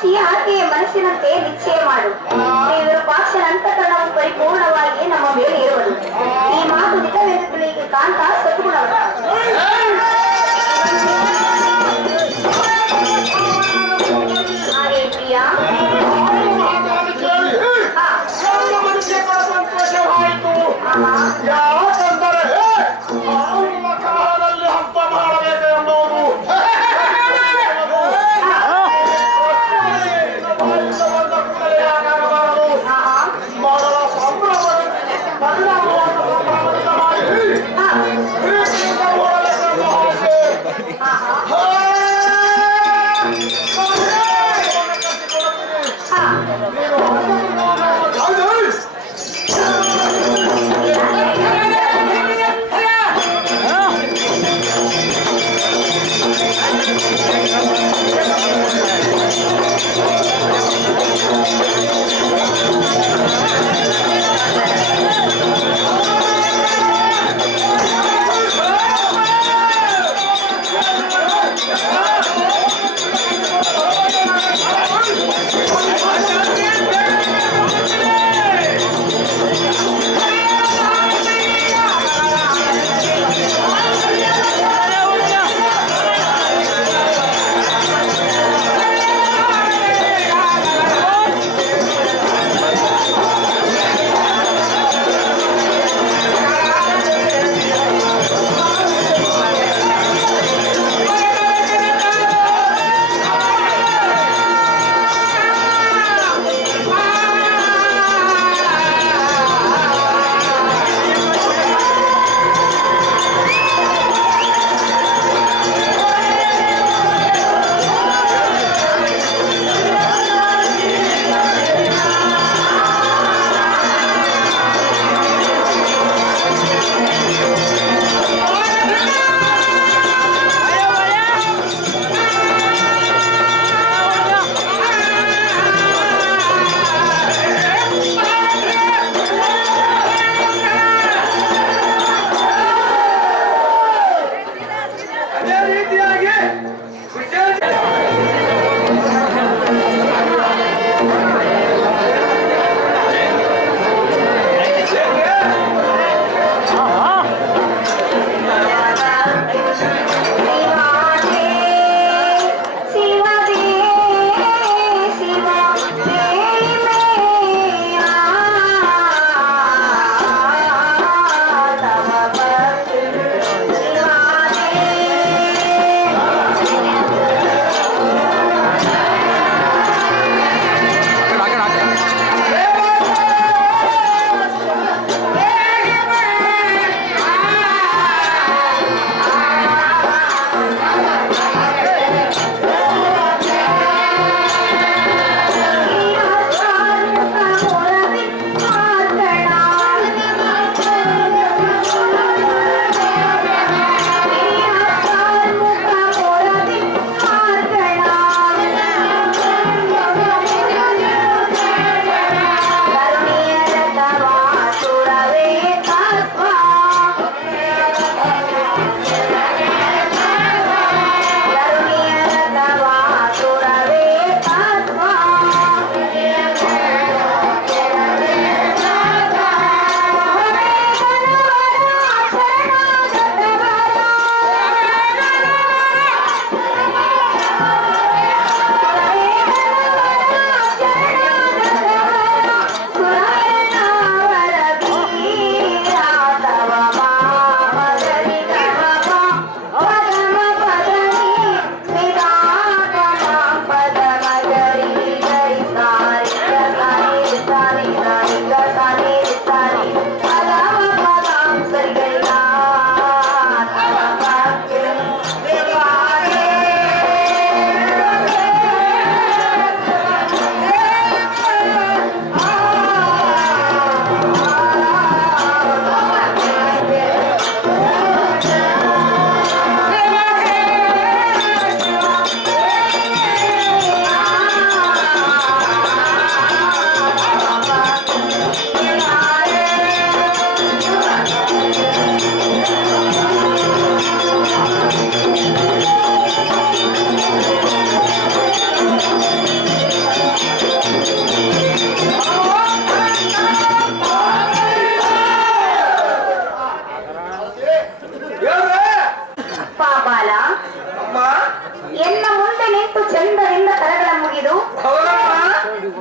ಭಾವಿಸಿ ಆಕೆಯ ಮನಸ್ಸಿನಂತೆ ನಿಶ್ಚಯ ಮಾಡು. ವಿರೂಪಾಕ್ಷನ ಅಂತಃಕರಣವು ಪರಿಪೂರ್ಣವಾಗಿ ನಮ್ಮ ಮೇಲೆ ಇರುವುದು. ಈ ಮಾತು ನಿಜವೆಂದು ಕಾಂತ ಸದ್ಗುಣವ. ಹಾಗೆ ಪ್ರಿಯ ಕಾಲದಲ್ಲಿ ಹಬ್ಬ ಮಾಡಬೇಕು ಎಂಬುದು ಮೊದಲ ಸಂಭ್ರಮ ಪರಿಣಾಮವನ್ನು ಮಾಡಿ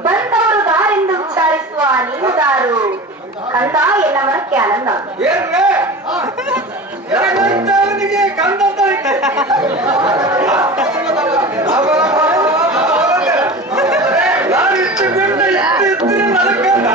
ಬಂದವರು ದಾರೆಂದು ವಿಚಾರಿಸುವ ನೀನು ದಾರು ಕಂದ ಎನ್ನ ಮನಕ್ಕೆ ಆನಂದ. ಏನ್ರಿಗೆ ಕಂದ ನಾನು ಇಷ್ಟು ಬಿಟ್ಟು ಇದ್ರೆ ನನಗಂದ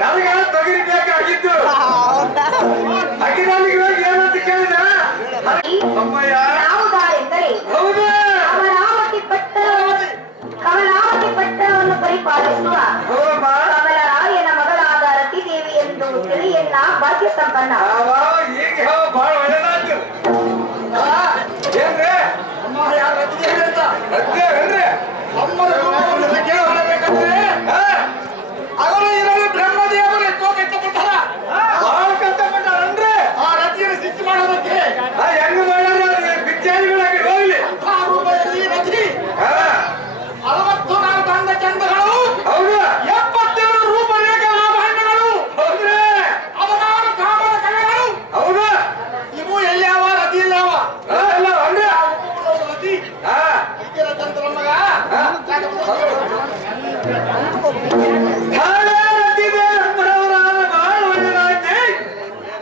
ನನಗೆ ತೊಗರಿ ಬೇಕಾಗಿದ್ದು ಅಕ್ಕಿನಲ್ಲಿ ಹೋಗಿ ಏನಂತ ಕೇಳಿದ ಅಮ್ಮಯ್ಯ ನಾವು ದಾರೆಂದರೆ ಹೌದು ಕಮಲಾವತಿ ಪಟ್ಟಣವನ್ನು ಪರಿಪಾಲಿಸುವ ಹೌದಮ್ಮ ಕಮಲರಾಯನ ಮಗಳಾದ ರತಿದೇವಿ ಎಂದು ತಿಳಿಯನ್ನ ಭಾಗ್ಯ ಸಂಪನ್ನ. ಈಗ ಬಹಳ ಒಳ್ಳೆದಾಯ್ತು ಏನ್ರಿ ಅಮ್ಮ ಯಾರು ರತಿದೇವಿ ಅಂತ ಅದೇನ್ರಿ ಅಮ್ಮನ ರೂಪವನ್ನು ಕೇಳಬೇಕಂದ್ರೆ ಅವರು ಇರಲು ಬ್ರಹ್ಮದೇವರು ಎಷ್ಟೋ ಕಷ್ಟಪಟ್ಟಾರ. ಬಹಳ ಕಷ್ಟಪಟ್ಟಾರನ್ರಿ ಆ ರತಿಯನ್ನು ಸೃಷ್ಟಿ ಮಾಡೋದಕ್ಕೆ ಹೆಂಗ್ ಮಾಡ್ಯಾರ ಬಿಚ್ಚಾರಿಗಳಾಗಿ ಹೋಗ್ಲಿ ಅಂಥ ರೂಪದಲ್ಲಿ ರತಿ 64 ಅಂದ ಚಂದಗಳು, ಹೌದು 77 ರೂಪರೇಖೆ ಆಭರಣಗಳು, ಹೌದ್ರಿ 16 ಕಾಮದ ಕಲೆಗಳು. ಹೌದು ಇವು ಎಲ್ಲಿಯಾವ ರತಿ ಇಲ್ಲವ ಎಲ್ಲ ಅನ್ರಿ ರತಿ ಹಾ ಇದರ ಚಂದ್ರ ಮಗ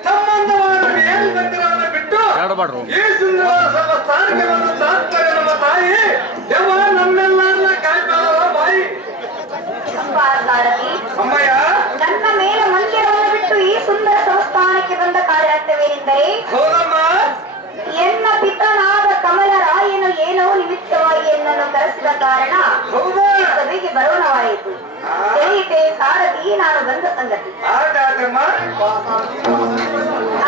ಸಂಬಂಧವಾದ ಮೇಲ್ಮಂದಿರವನ್ನು ಬಿಟ್ಟು ಈ ಸುಂದರವಾದ ಸ್ಥಾನಕ್ಕೆ ಬಂದು ತಾತ್ಪರ್ಯ ನಮ್ಮ ತಾಯಿ ಯವ್ವ ನಮ್ಮೆಲ್ಲರನ್ನ ಕಾಯ್ತಾಳವ ಬಾಯಿ ಸಾರಥಿ, ಅಮ್ಮಯ್ಯ ನನ್ನ ಮೇಲೆ ಮಂದಿರವನ್ನು ಬಿಟ್ಟು ಈ ಸುಂದರ ಸಂಸ್ಥಾನಕ್ಕೆ ಬಂದ ಕಾರ್ಯಾರ್ಥವೇನೆಂದರೆ ಹೌದಮ್ಮ ಎನ್ನ ಪಿತನಾದ ಕಮಲರಾಯನು ಏನೋ ನಿಮಿತ್ತವಾಗಿ ಎನ್ನನ್ನು ಕರೆಸಿದ ಕಾರಣ ಹೌದಾ ಸಭೆಗೆ ಬರೋಣವಾಯಿತು. ಸ್ನೇಹಿತೆ ಸಾರಥಿ, ನಾನು ಬಂದ ಸಂಗತಿ. ಆಟಮ್ಮ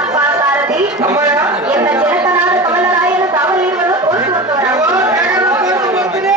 ಅಪ್ಪ ಸಾರಥಿ, ಅಮ್ಮಯ್ಯ ಎನ್ನ ಜನಕನಾದ ಕಮಲರಾಯನು ಸಾವಲ್ಲಿರುವನ್ನು ತೋರಿಸುವಂತವರ ಯವ್ವ ಬೇಗ ತೋರಿಸಿ ಬರ್ತೀನಿ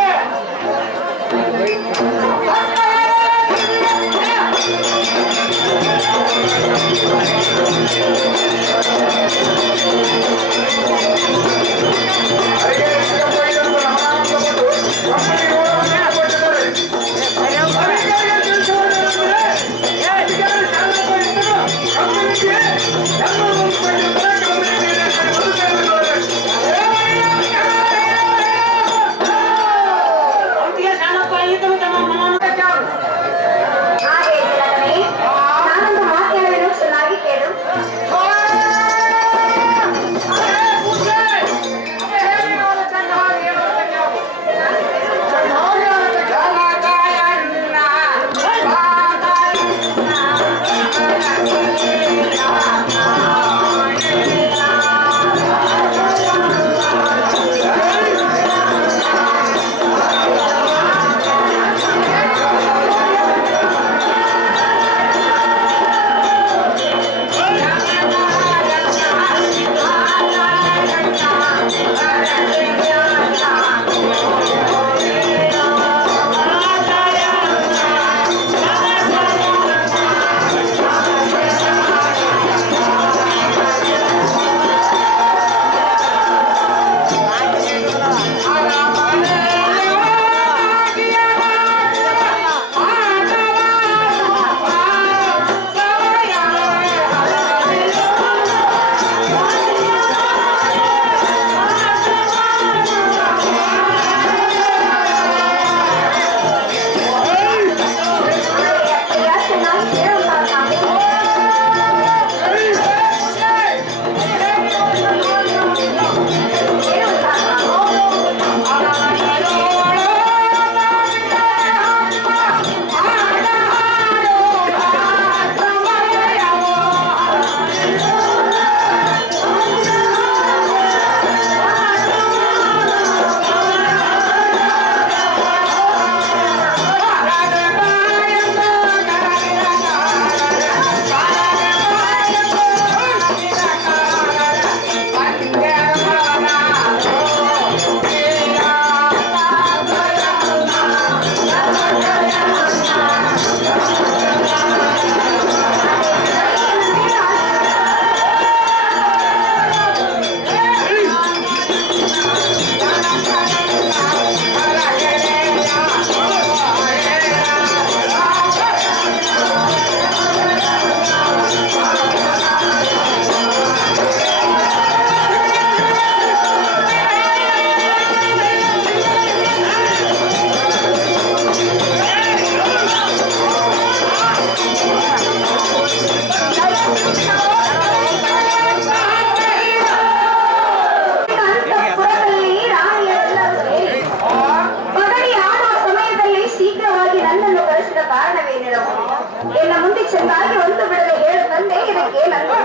ಮಾತಿಗೆ ನಂದು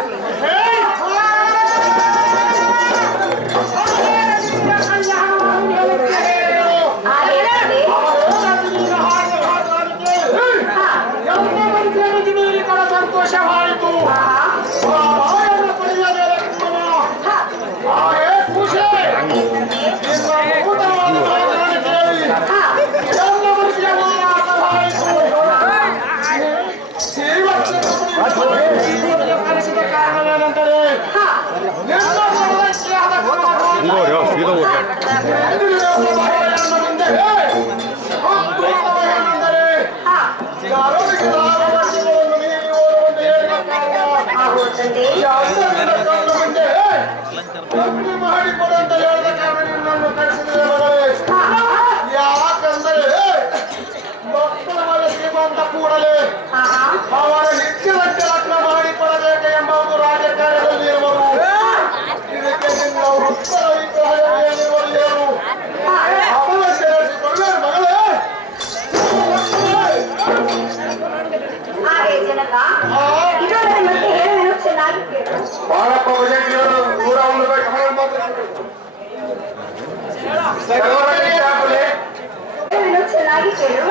ಸಂತೋಷವಾಯಿತು ಕಾರಣವೇನೆಂದರೆ ಮಾಡಿಕೊಡುವಂತ ಹೇಳಿದ ಕಾರಣ ನಿನ್ನನ್ನು ಕಳಿಸಿದರೆ ಯಾಕಂದರೆ ಭಕ್ತರ ವಯಸ್ಸಿಗೆ ಬಂದ ಕೂಡಲೇ ಅವರ ನಿತ್ಯದಂತೆ ಲಗ್ನ ಮಾಡಿಕೊಡಬೇಕು ಎಂಬುದು ರಾಜಕಾರಣದಲ್ಲಿ ಇರುವರು. ಇದಕ್ಕೆ ನಿನ್ನ ಉತ್ತರ ವಿಗ್ರಹವೇನಿರುವರು ಅವನ ಸೇರಿಸಿಕೊಳ್ಳೆ ಮಗಳೇ. ಹಾಗೆ ಜನಕ ಇದೊಂದು ಮತ್ತೆ ಹೇಳುವೆನು ಚೆನ್ನಾಗಿ ಕೇಳು. ಬಾಳಪ್ಪ ವಿಜಯನಗರ ನೂರ ಒಂದು ಹೇಳುವೆನು ಚೆನ್ನಾಗಿ ಕೇಳು.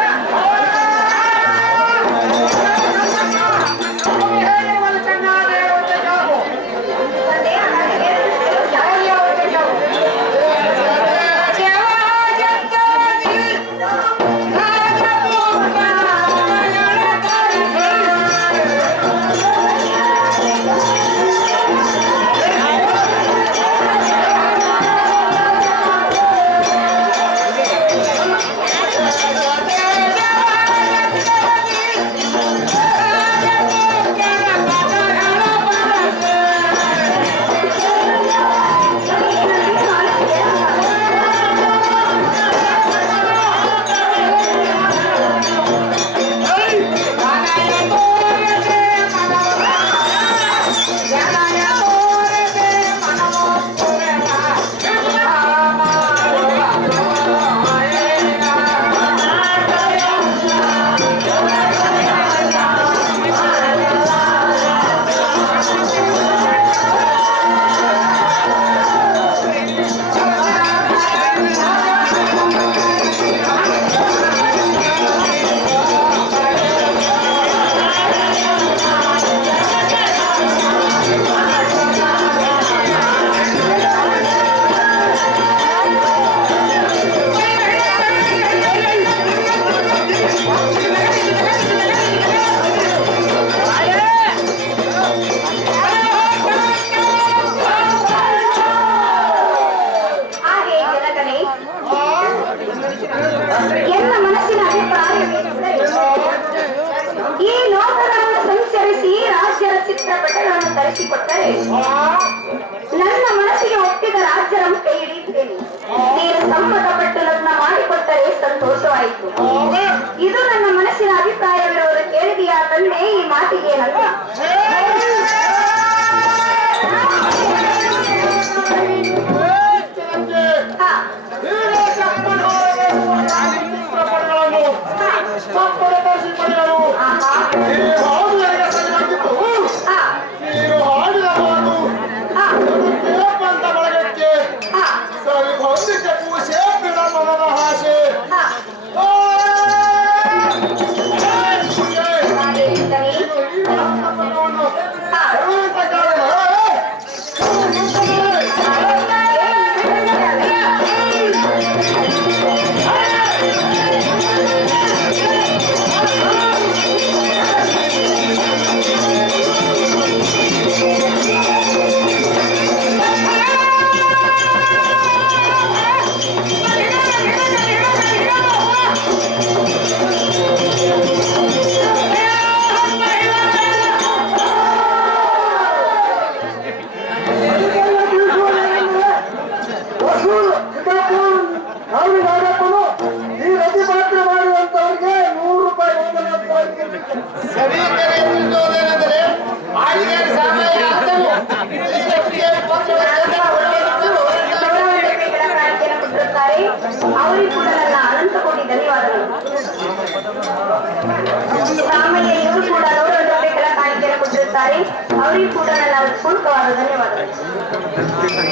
ಮತ್ತೆ ನನಗೆ ಕೊಟ್ಟರೆ ನನ್ನ ಮನಸ್ಸಿಗೆ ಒಪ್ಪಿದ ರಾಜ್ಯರನ್ನು ಕೈ ಹಿಡಿಯುತ್ತೇನೆ. ನೀನು ಸಮ್ಮತಪಟ್ಟು ಲಗ್ನ ಮಾಡಿಕೊಟ್ಟರೆ ಸಂತೋಷವಾಯಿತು. ಇದು ನನ್ನ ಮನಸ್ಸಿನ ಅಭಿಪ್ರಾಯವಿರುವುದು ಕೇಳಿದೆಯಾ ತಂದೆ? ಈ ಮಾತಿಗೆ ಏನಲ್ಲ. ಅವರಿಗೂ ಕೂಡ ನನ್ನ ಅನಂತ ಕೋಟಿ ಧನ್ಯವಾದಗಳು. ಸಾಮಾನ್ಯರು ಕೂಡ 100 ರೂಪಾಯಿಗಳ ಕಾಣಿಕೆಯನ್ನು ಕೊಟ್ಟಿರುತ್ತಾರೆ. ಮಾಡುತ್ತಾರೆ. ಅವರಿಗೂ ಕೂಡ ನನ್ನ ಪೂರ್ವಕವಾದ ಧನ್ಯವಾದಗಳು.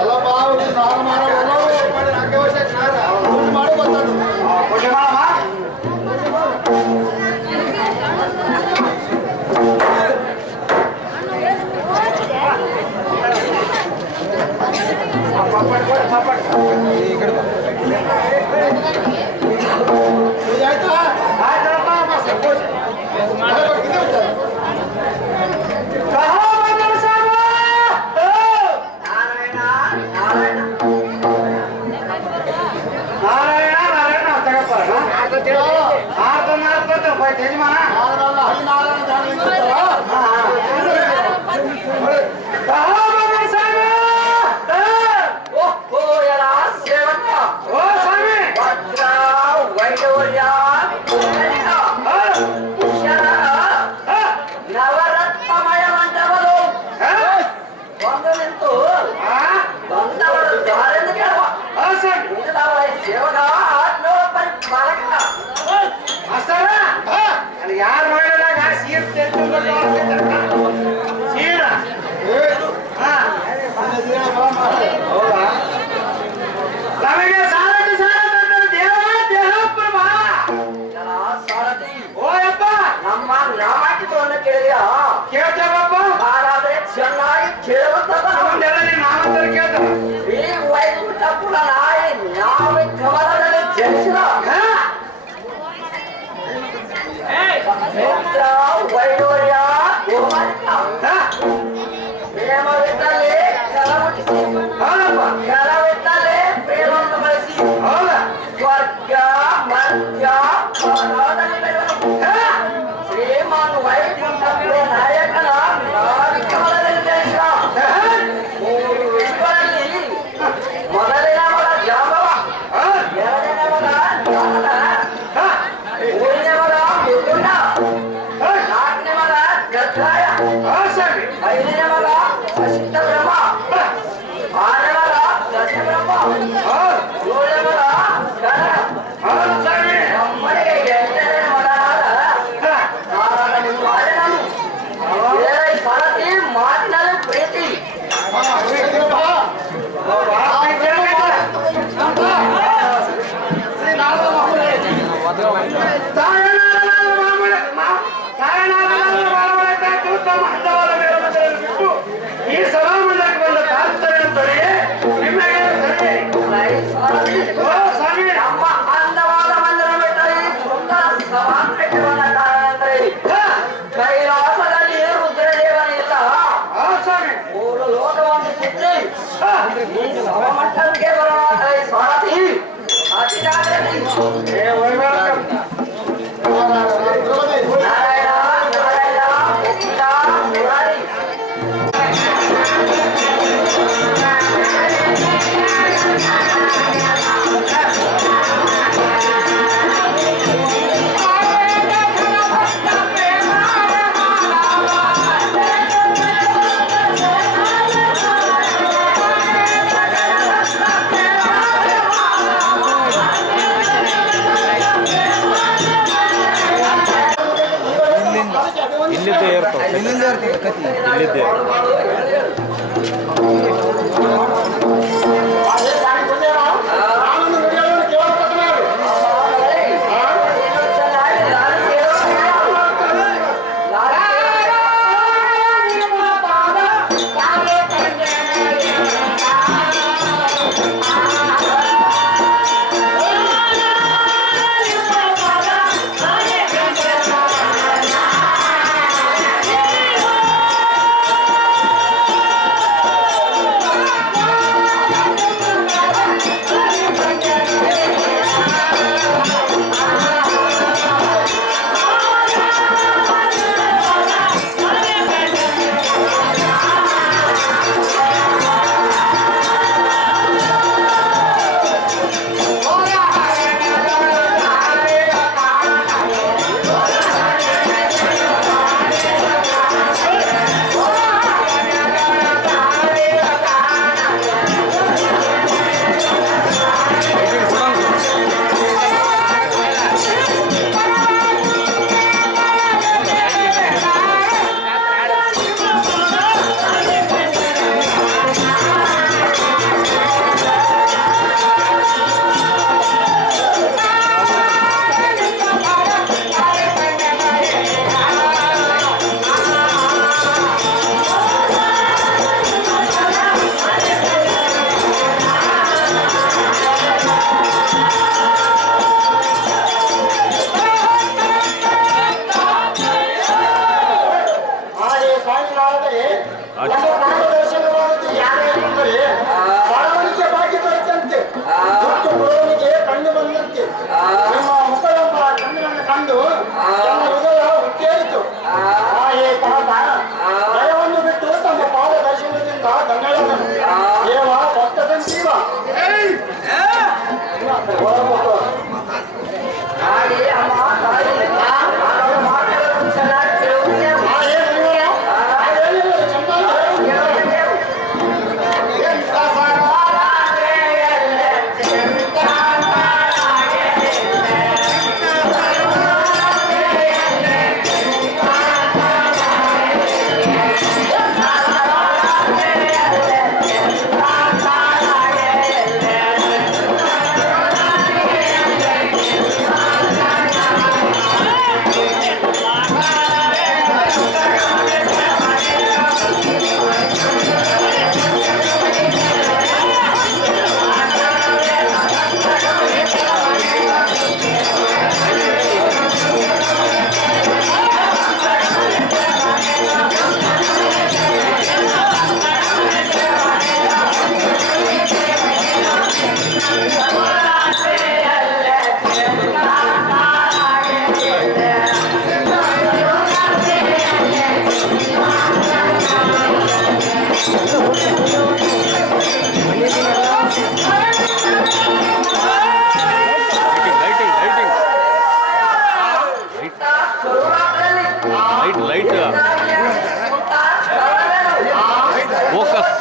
ಅಲ್ಲ ಬಾವು ನಾರು ಮಾಡಿ ನಾಲ್ಕೇ ವರ್ಷ ಮಾಡು ಗೊತ್ತಾದ್ರು ಖುಷಿ ಮಾಡಮ್ಮ ಆಯ್ತಾ ಆಯ್ತಪ್ಪ ಸಂತೋಷ ನವರತ್ನಮಯ ಮಂಟಪದು ಒಂದು ನಿಂತು ಬಂದವರು ಯಾರೆಂದು ಕೇಳುವ ಸೇವಕ ಯಾರು ಮಾಡಿದಾಗ ಸೀರ್ ಸೀರ ನಮಗೆ ಸಾರಥಿ ಸಾರಥಿ ದೇವ ದೇಹಪ್ರಭ ಸಾರಥಿ ಓಯಪ್ಪ ನಮ್ಮ ನಾಮಾಟಿಕವನ್ನು ಕೇಳಿದ್ಯಾ ಕೇಳ್ತೇವಪ್ಪ ಹಾಗಾದ್ರೆ ಚೆನ್ನಾಗಿ ಕೇಳುವಂತದ ಮುಂದೆಲ್ಲ ನೀವು ನಾವಂತರ ಕೇಳ್ತಾರ ಈ ವೈಕುಂಠ ಕುಲ ನಾಯಿ ನಾವೇ ಕಮಲದಲ್ಲಿ ಜನಿಸಿದ ಮಿತ್ರ ವೈಡೂರ್ಯ ಪ್ರೇಮವಿದ್ದಲ್ಲಿ ಕಲಮುಟ್ಟಿಸಿ ಹೌದಪ್ಪ ಕಲವಿದ್ದಲ್ಲಿ ಪ್ರೇಮವನ್ನು ಬಳಸಿ ಹೌದಾ ಸ್ವರ್ಗ ಮಧ್ಯ ಪರಲೋಕದಲ್ಲಿ ಬೆಳೆಯುವನು. ಶ್ರೀಮಾನ್ ವೈಕುಂಠ ಕುಲ ನಾಯಕನ ನಾವಿ ಕಮಲದಲ್ಲಿ ಜನಿಸಿದ ಮೂರು ವಿಶ್ವದಲ್ಲಿ ಮೊದಲಿನ ಮಗ ಜಾಂಬವ ಎರಡನೇ ಮಗ ಜಾನದ ಮೂರನೇ ಮಗ ಮುಕುಂಡ ನಾಲ್ಕನೇ ಮಗ ಗರ್ಗಾಯ ಐದನೇ ಮಗ ವಸಿಷ್ಠ ಬ್ರಹ್ಮ ಆರನೇ ಮಗ ದಶ ಬ್ರಹ್ಮ ಏಳನೇ ಮಗ ಗಣ ನಮ್ಮನೆಗೆ ಎಂಟನೇ ಮಗನಾದ ನಾರದನು ಮಾರಿದನು. ಇದೇ ಸಾರಥಿ ಮಾತಿನಲ್ಲಿ ಪ್ರೀತಿ ಈ ಸಭಾಮಂಡಲಕ್ಕೆ ಬಂದ ತಾತ್ಪರ್ಯ ನಿಮಗೆ ಸಾರಥಿ ಓ ಸ್ವಾಮಿ ನಮ್ಮ ಅಂದವಾದ ಮಂದಿರ ಬಿಟ್ಟರೆ ಸುಂದರ ಸಭಾಂಗಣವನ್ನ ಕಾರಣಂದ್ರೆ ಕೈಲಾಸದಲ್ಲಿ ರುದ್ರದೇವನಿಲ್ಲ ಆ ಸ್ವಾಮಿ ಮೂರು ಲೋಕವನ್ನು ಸುತ್ತಿ ಈ ಸಭಾಮಂಡಲಕ್ಕೆ ಬರೋಣ ಸಾರಥಿ ಅತಿ ಜಾಗ್ರತೆ ನಾರಾಯಣ ನಾರಾಯಣ ಮುಕ್ತ ಮುರಾರಿ ಇಲ್ಲಿದ್ದೇ ಇರ್ತವೆ ಇಲ್ಲಿದ್ದೇ ಹಾಗೆ ನಮ್ಮ ಮಾರ್ಗದರ್ಶನವಾದದ್ದು ಯಾರೆಂದರೆ ಬಡವನಿಗೆ ಭಾಗ್ಯ ಬರುತ್ತಂತೆ, ದುಡ್ಡು ಬಡವನಿಗೆ ಕಣ್ಣು ಬಂದಂತೆ. ನಿಮ್ಮ ಮುಖವೆಂಬ ಚಂದ್ರನ ಕಂಡು ನಮ್ಮ ಹೃದಯ ಹುಟ್ಟೇರಿತು. ಹಾಗೆ ತಾತ ಭಯವನ್ನು ಬಿಟ್ಟು ತಮ್ಮ ಪಾದ ದರ್ಶನದಿಂದ ಧನ್ಯವಾದನು. ದೇವ ಭಕ್ತ ಸಂಜೀವ ಲೈಟ್ ಫೋಕಸ್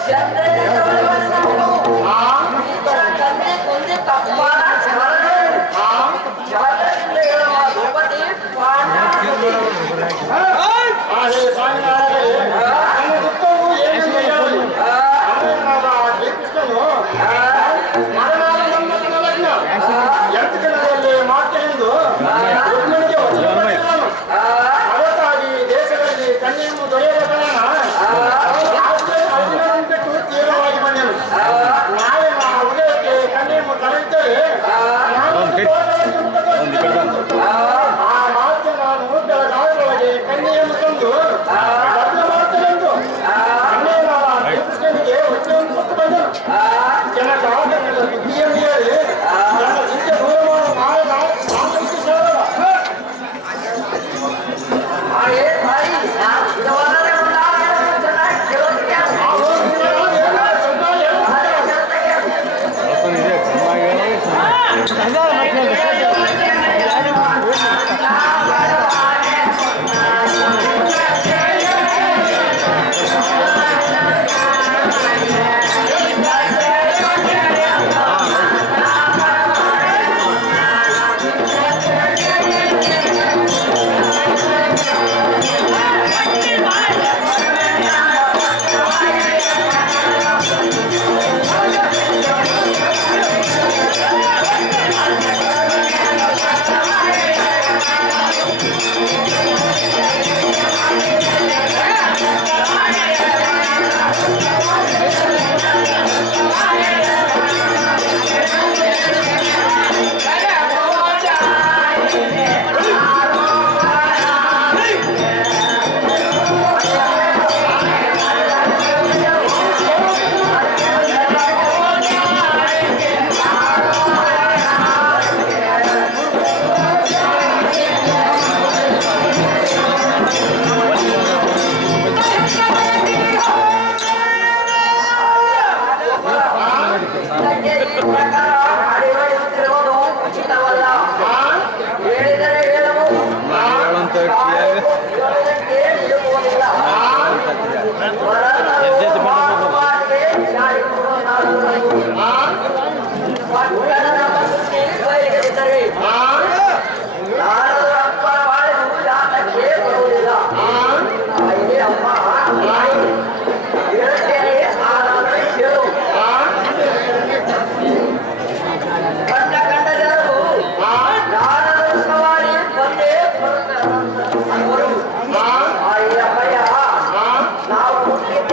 ನಾವು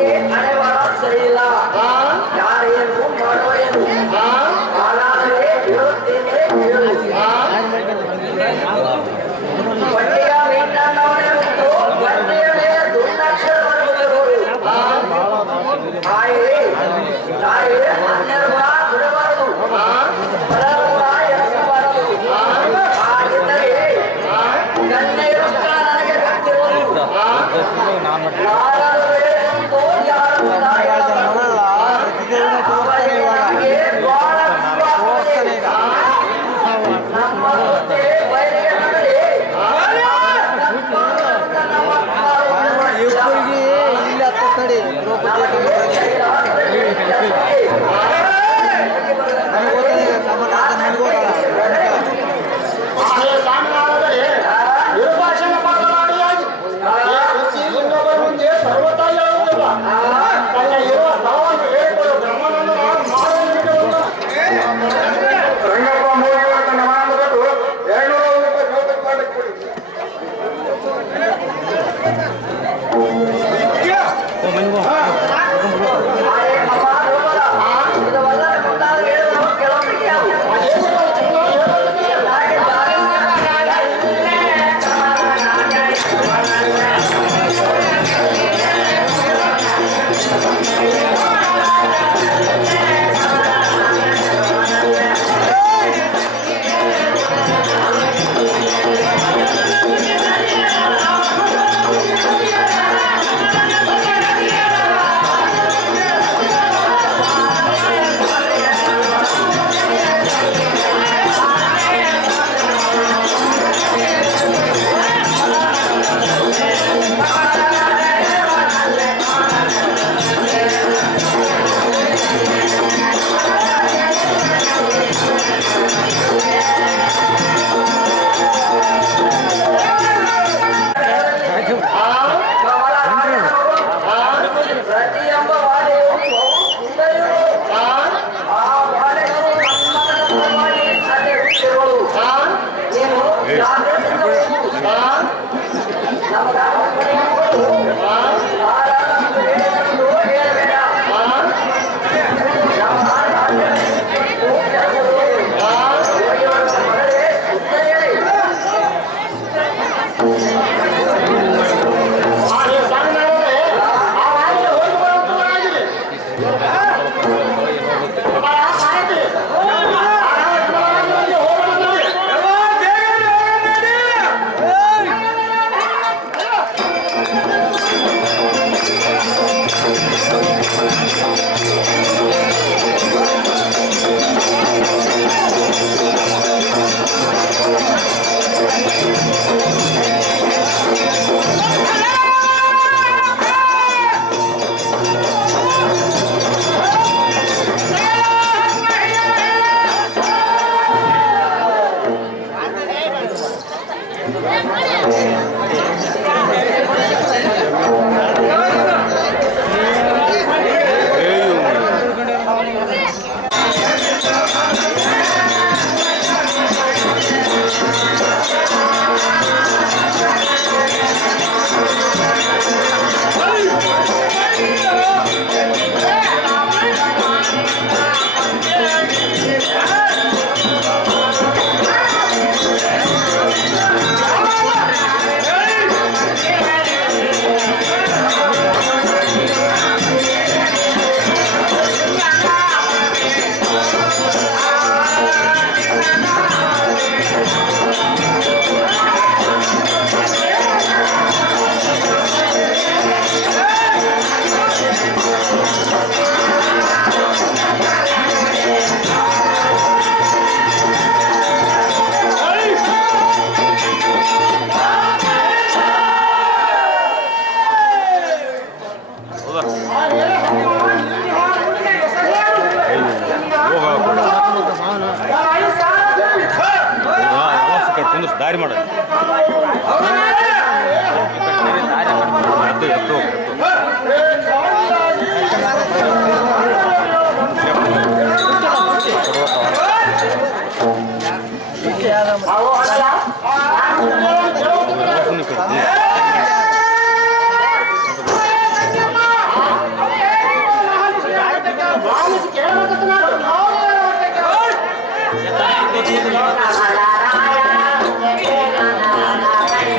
ದಾರಿ ಮಾಡ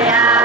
Yeah.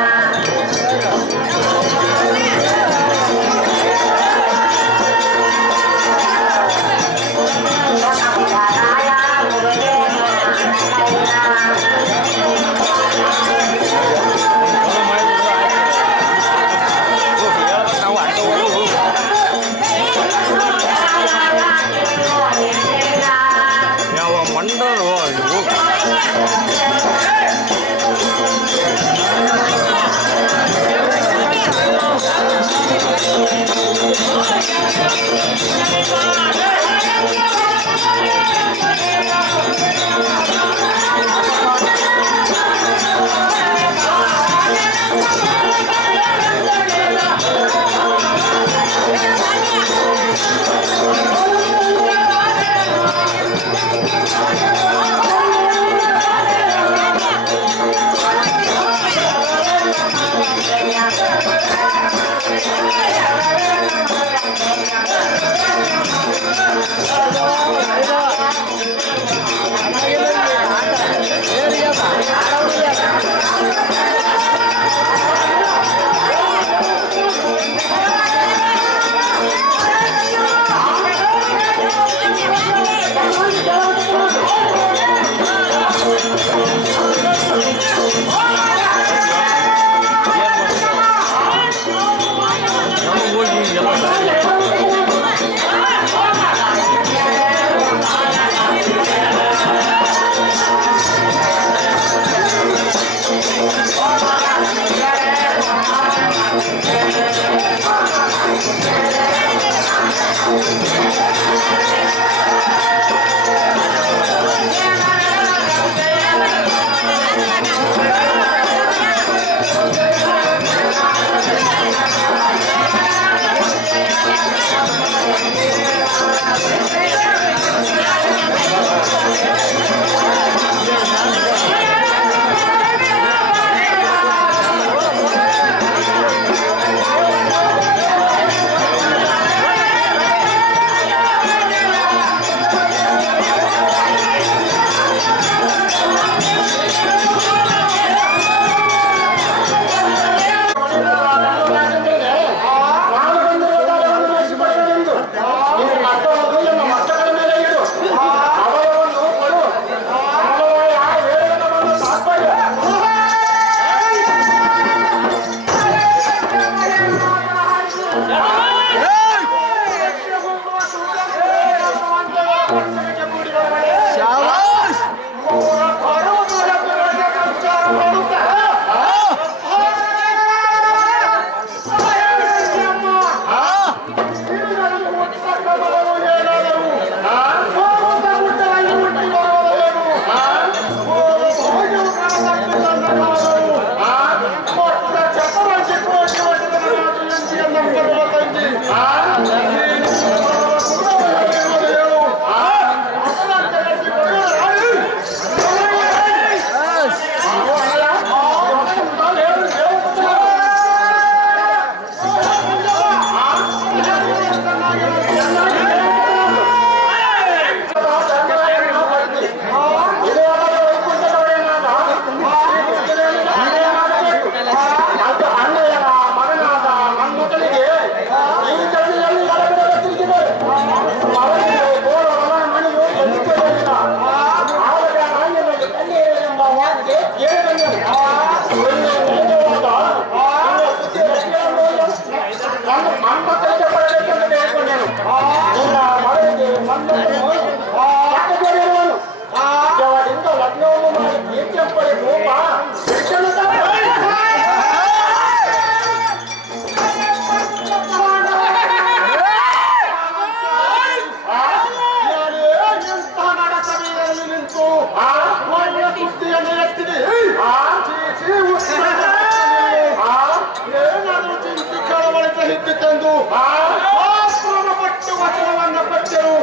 ಪಟ್ಟು ವಚನವನ್ನು ಕೊಟ್ಟರು.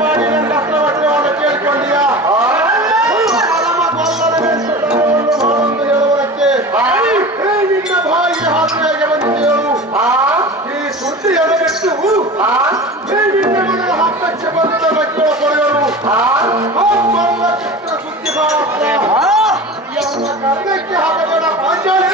ಮಾಡಿ ನನ್ನ ಹತ್ರ ವಚನವನ್ನು ಕೇಳ್ಕೊಂಡಿಯಾ? ಹೇಳುವುದಕ್ಕೆ ನಿನ್ನ ಬಾಯಿಗೆ ಹಾಸಿಗೆ ಬಂದಿದ್ದೆವು. ಈ ಸುದ್ದಿಯನ್ನು ಬಿಟ್ಟು ನಿನ್ನ ಮನೆಯ ಹತ್ತಕ್ಷ ಬಂದ ಮಕ್ಕಳ ಪಡೆಯರು ಚಿತ್ರ ಸುದ್ದಿ ಮಾತ್ರ ಕರ್ಣಕ್ಕೆ ಹಾಕಬೇಡ ಪಾಂಚಾಲಿ.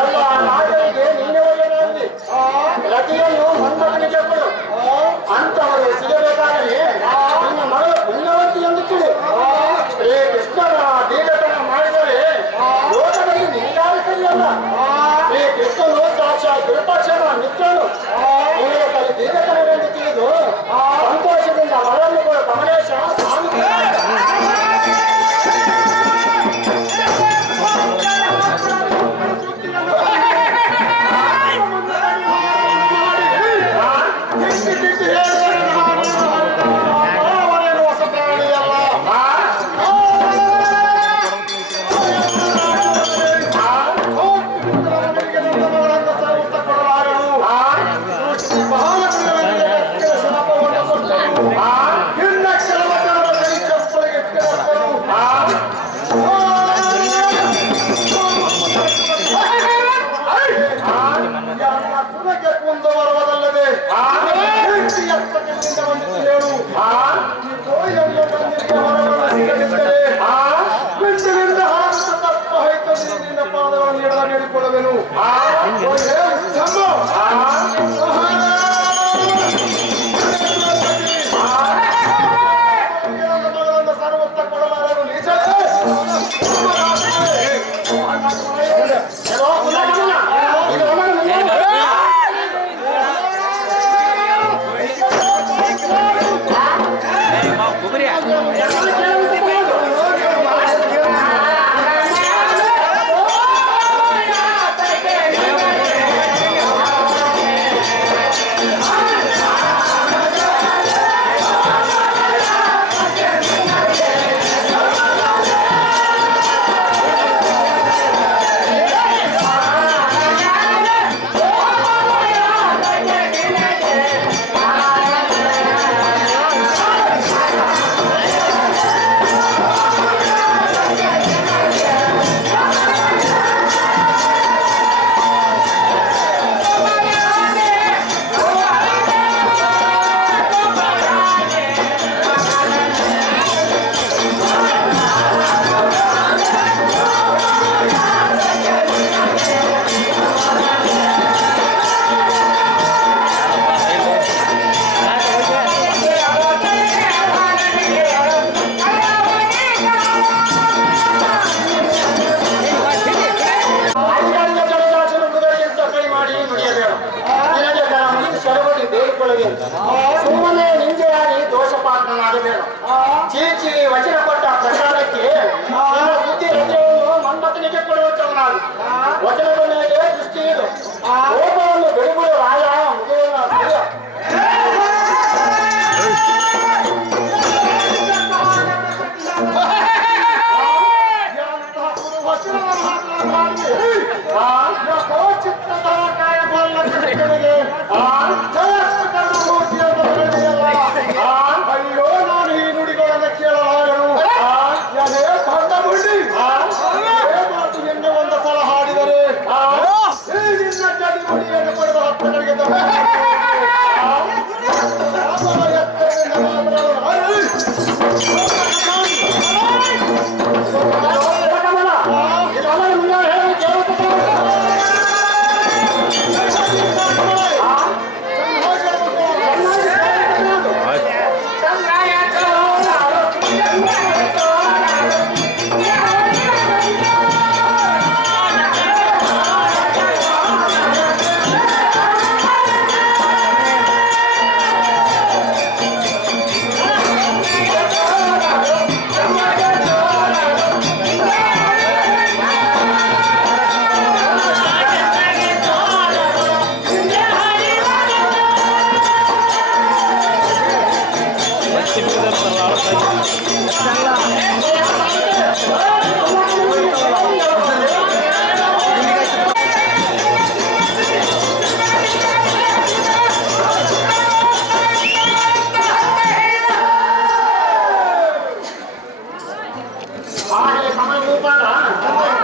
ಎಲ್ಲ ನಾಗರಿಗೆ ನೀನೇ ಒಳ್ಳೆಯದಾಗಿ ರತಿಯನ್ನು ಮನ್ಮಗನಿಗೆ ಕೊಡು. ಅಂತವರು ಸಿಗಬೇಕಾದರೆ ನಿನ್ನ ಮಗಳ ಪುಣ್ಯವಂತಿ ಎಂದು ತಿಳಿ. ಶ್ರೀ ಕೃಷ್ಣನ ದೀರ್ಘತನ ಮಾಡಿದರೆ ಲೋಕದಲ್ಲಿ ನಿನಗಾದ ಸರಿಯಲ್ಲ. ಶ್ರೀ ಕೃಷ್ಣನು ಸಾಕ್ಷಾತ್ ವಿರೂಪಾಕ್ಷನ ಮಿತ್ರನು. ನಿನಗೆ ಕಲಿ ದೀರ್ಘತನವೆಂದು ತಿಳಿದು ಸಂತೋಷದಿಂದ ಮಗಳನ್ನು ಕೊಡು ಕಮಲೇಶ. ಹೇಳಿಕೊಳ್ಳುವೆನು. ಆಗಬೇಡ. ಚೀಚಿ ವಚನ ಕೊಟ್ಟ ಪ್ರಸಾದಕ್ಕೆ ನಿನ್ನ ಬುದ್ಧಿ ಹೃದಯವನ್ನು ಮನ್ಮಥನಿಗೆ ಕೊಡುವಂತವ ನಾನು. ವಚನದ ಮೇಲೆ ದೃಷ್ಟಿ ಇಡು. ಕೋಪವನ್ನು ಬೆಳೆಬಿಡು ರಾಯ ಮುಗಿಯಲ್ಲ ಮುಗಿಯ. ಅಯ್ಯೋ ನಾನು ಈ ನುಡಿಗಳನ್ನು ಕೇಳಲಾಗನು. ಮಾತು ಎಣ್ಣೆ ಒಂದು ಸಲ ಹಾಡಿದರೆ ನಿನ್ನ ಜಡಿ ನುಡಿಯನ್ನು ಪಡೆದ ಹತ್ತಗಳಿಗೆ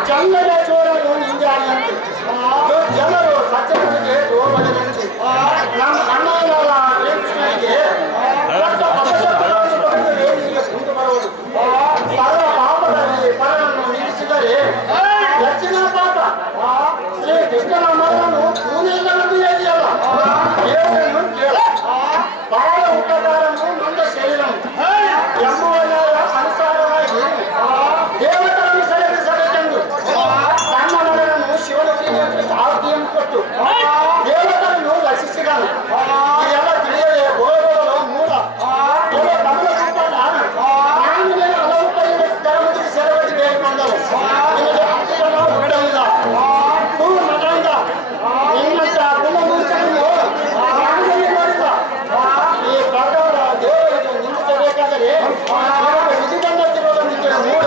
ಚಂದದ ಚೋರನು ನಿಂಜಾಡಿಯಂತೆ ಜನರು ಸಜ್ಜನಿಗೆ ದೋಮದಂತೆ ನಮ್ಮ ಅಣ್ಣನಾದ ಶ್ರೀಕೃಷ್ಣನಿಗೆ ಕುಂದು ಬರುವುದು. ಸರ್ವ ಪಾಪದಲ್ಲಿ ಪರನನ್ನು ನಿಲ್ಲಿಸಿದರೆ ಹೆಚ್ಚಿನ ಪಾಪ. ಶ್ರೀಕೃಷ್ಣನ ಮಗನನ್ನು ಕೂಲಿಲ್ಲವೆಂದು ಹೇಳಿಯಲ್ಲ ದೇವರನ್ನು ಕೇಳ. ಪರರ ಹುಟ್ಟದಾರನು ನೊಂದ ಶರೀರನು ಎಂಬುವರ ಅನುಸಾರವಾಗಿ ದೇವತರನ್ನು ಸೆಳೆಸಬೇಕೆಂದು ತನ್ನ ಮಗನನ್ನು ಶಿವನಿಗೆ ಆಹುತಿಯನ್ನು ಕೊಟ್ಟು ದೇವತರನ್ನು ರಕ್ಷಿಸಿದನು. ಇದೆಲ್ಲ ತಿಳಿಯದೆ ಗೋಳಗಳು ಮೂಲ ಎಲ್ಲ ಕಮಲ ರೂಪದ ಮಾನವನ ಹಲವು ಕೈಗೆ ಕರಮುದಿ ಸೆರವಡಿ ಬೇಡಿಕೊಂಡರು. ನಿಮಗೆ ಹತ್ತಿರನ ಹೊರಡಲಿಲ್ಲ ನಟಂದ ನಿನ್ನಂತ ಗುಣಮೂರ್ತಿಯನ್ನು ಮಾನವನಿಗೆ ನೋಡಿದ. ಈ ಪ್ರಕಾರ ದೇವರಿಗೆ ನಿಲ್ಲಿಸಬೇಕಾದರೆ ವಿಧಿಗಂಧತ್ತಿರುವುದೊಂದಿಗೆ ಮೂಢ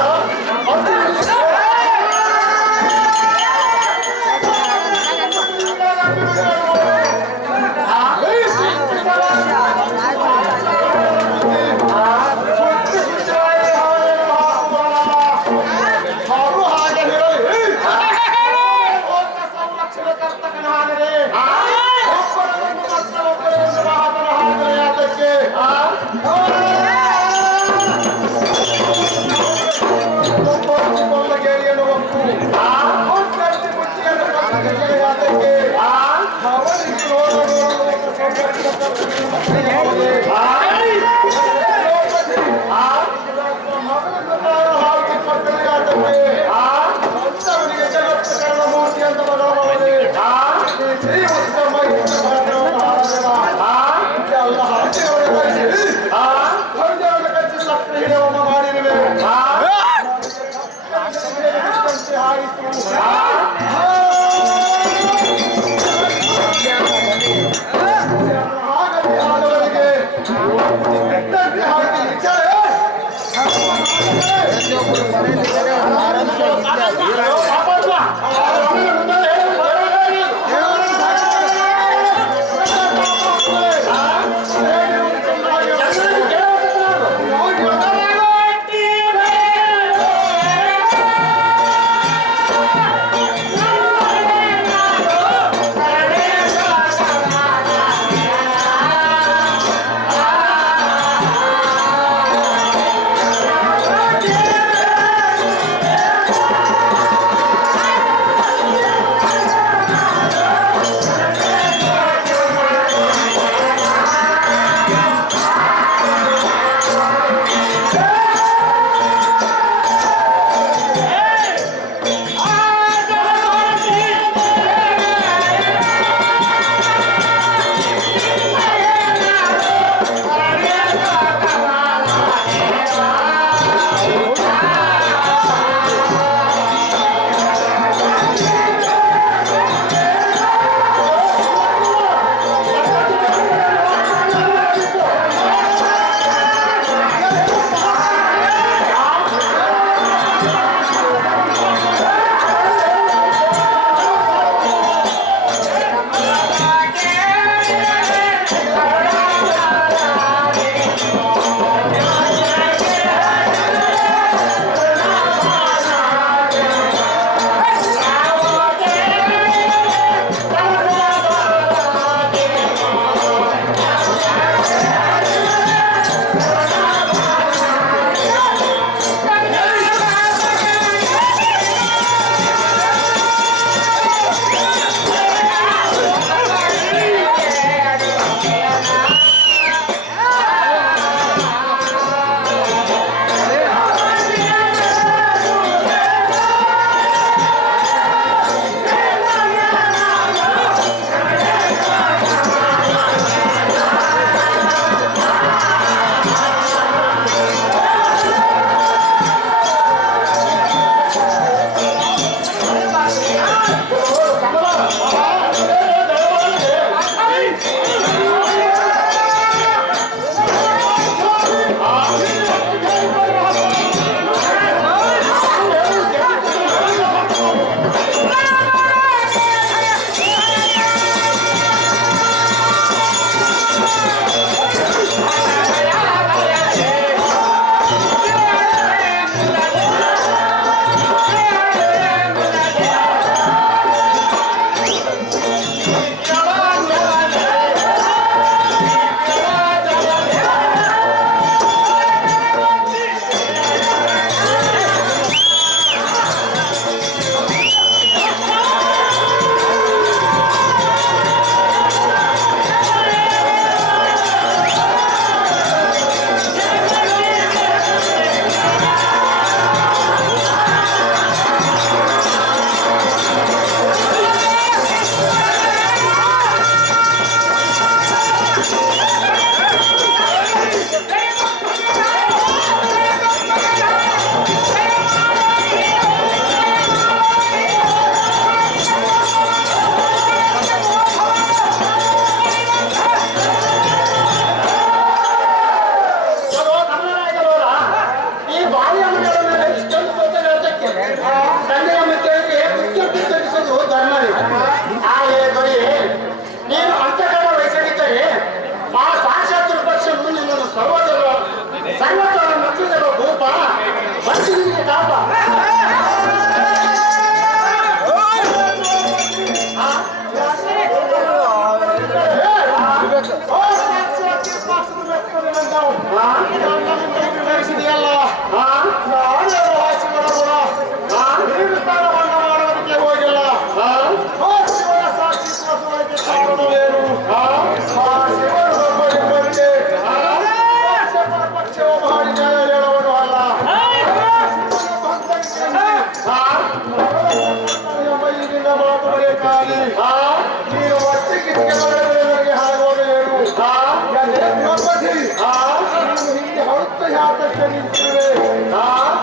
ಕಾಲಕ್ಕೆ ನಿಂತಿರುವೆ.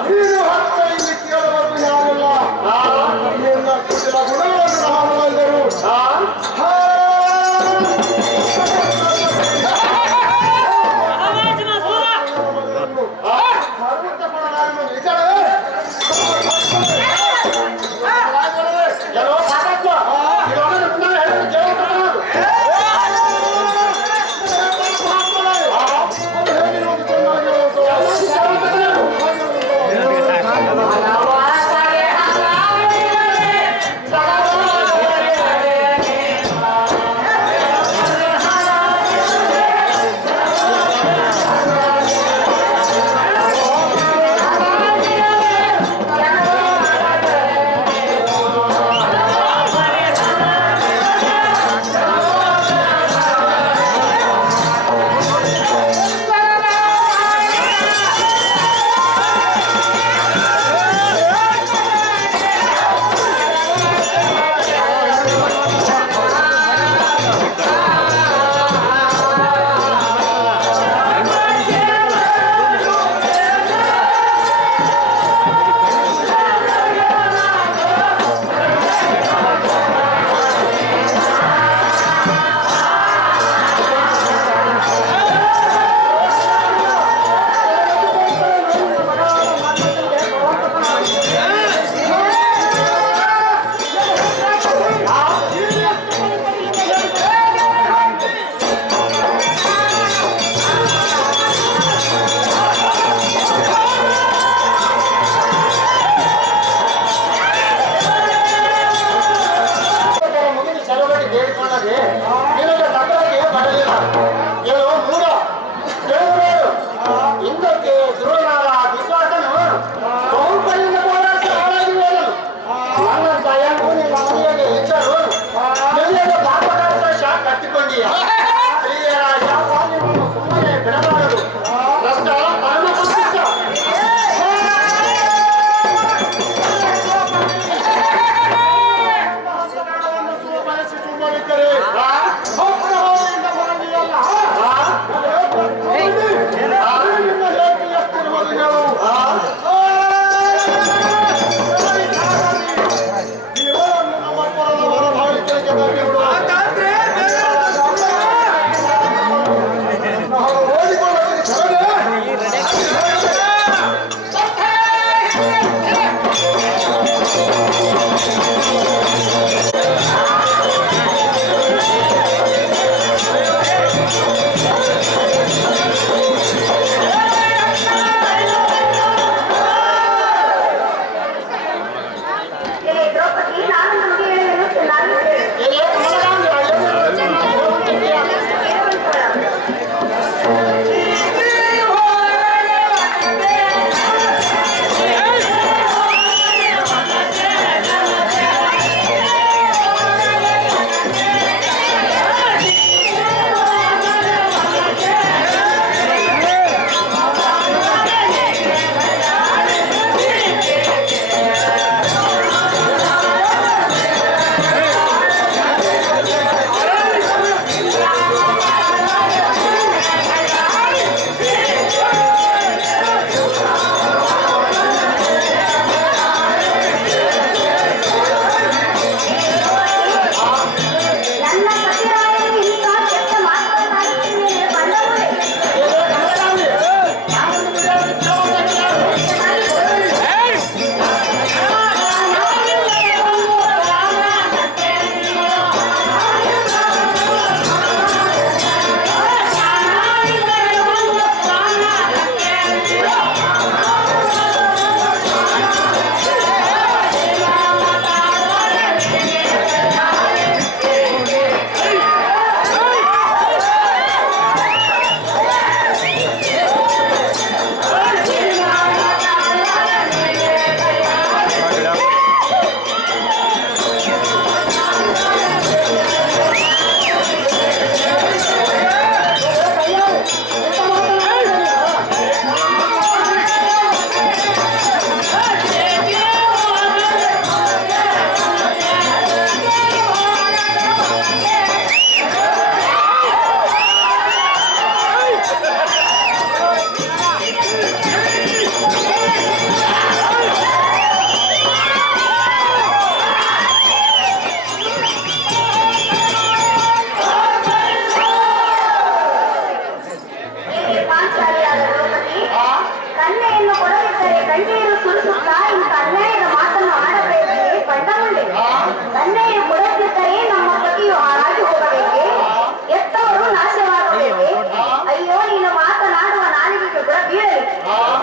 ನೀನು ಹತ್ತ ಇಲ್ಲಿ ಕೇಳಬೇಕು ಯಾರಿಲ್ಲ. ನಿನ್ನ ಕುಟಿಲ ಗುಣಗಳನ್ನು ನಾವು ಬಂದರು. ಕೆಲವು ಮಾತಾಡ್ತು ಇದೊಂದು ಮುನ್ನ ಹೇಳಿದ್ರು ಕೇಳ್ತಾರೆ ಅದು ಹೇಗಿರುವುದು ಚೆನ್ನಾಗಿ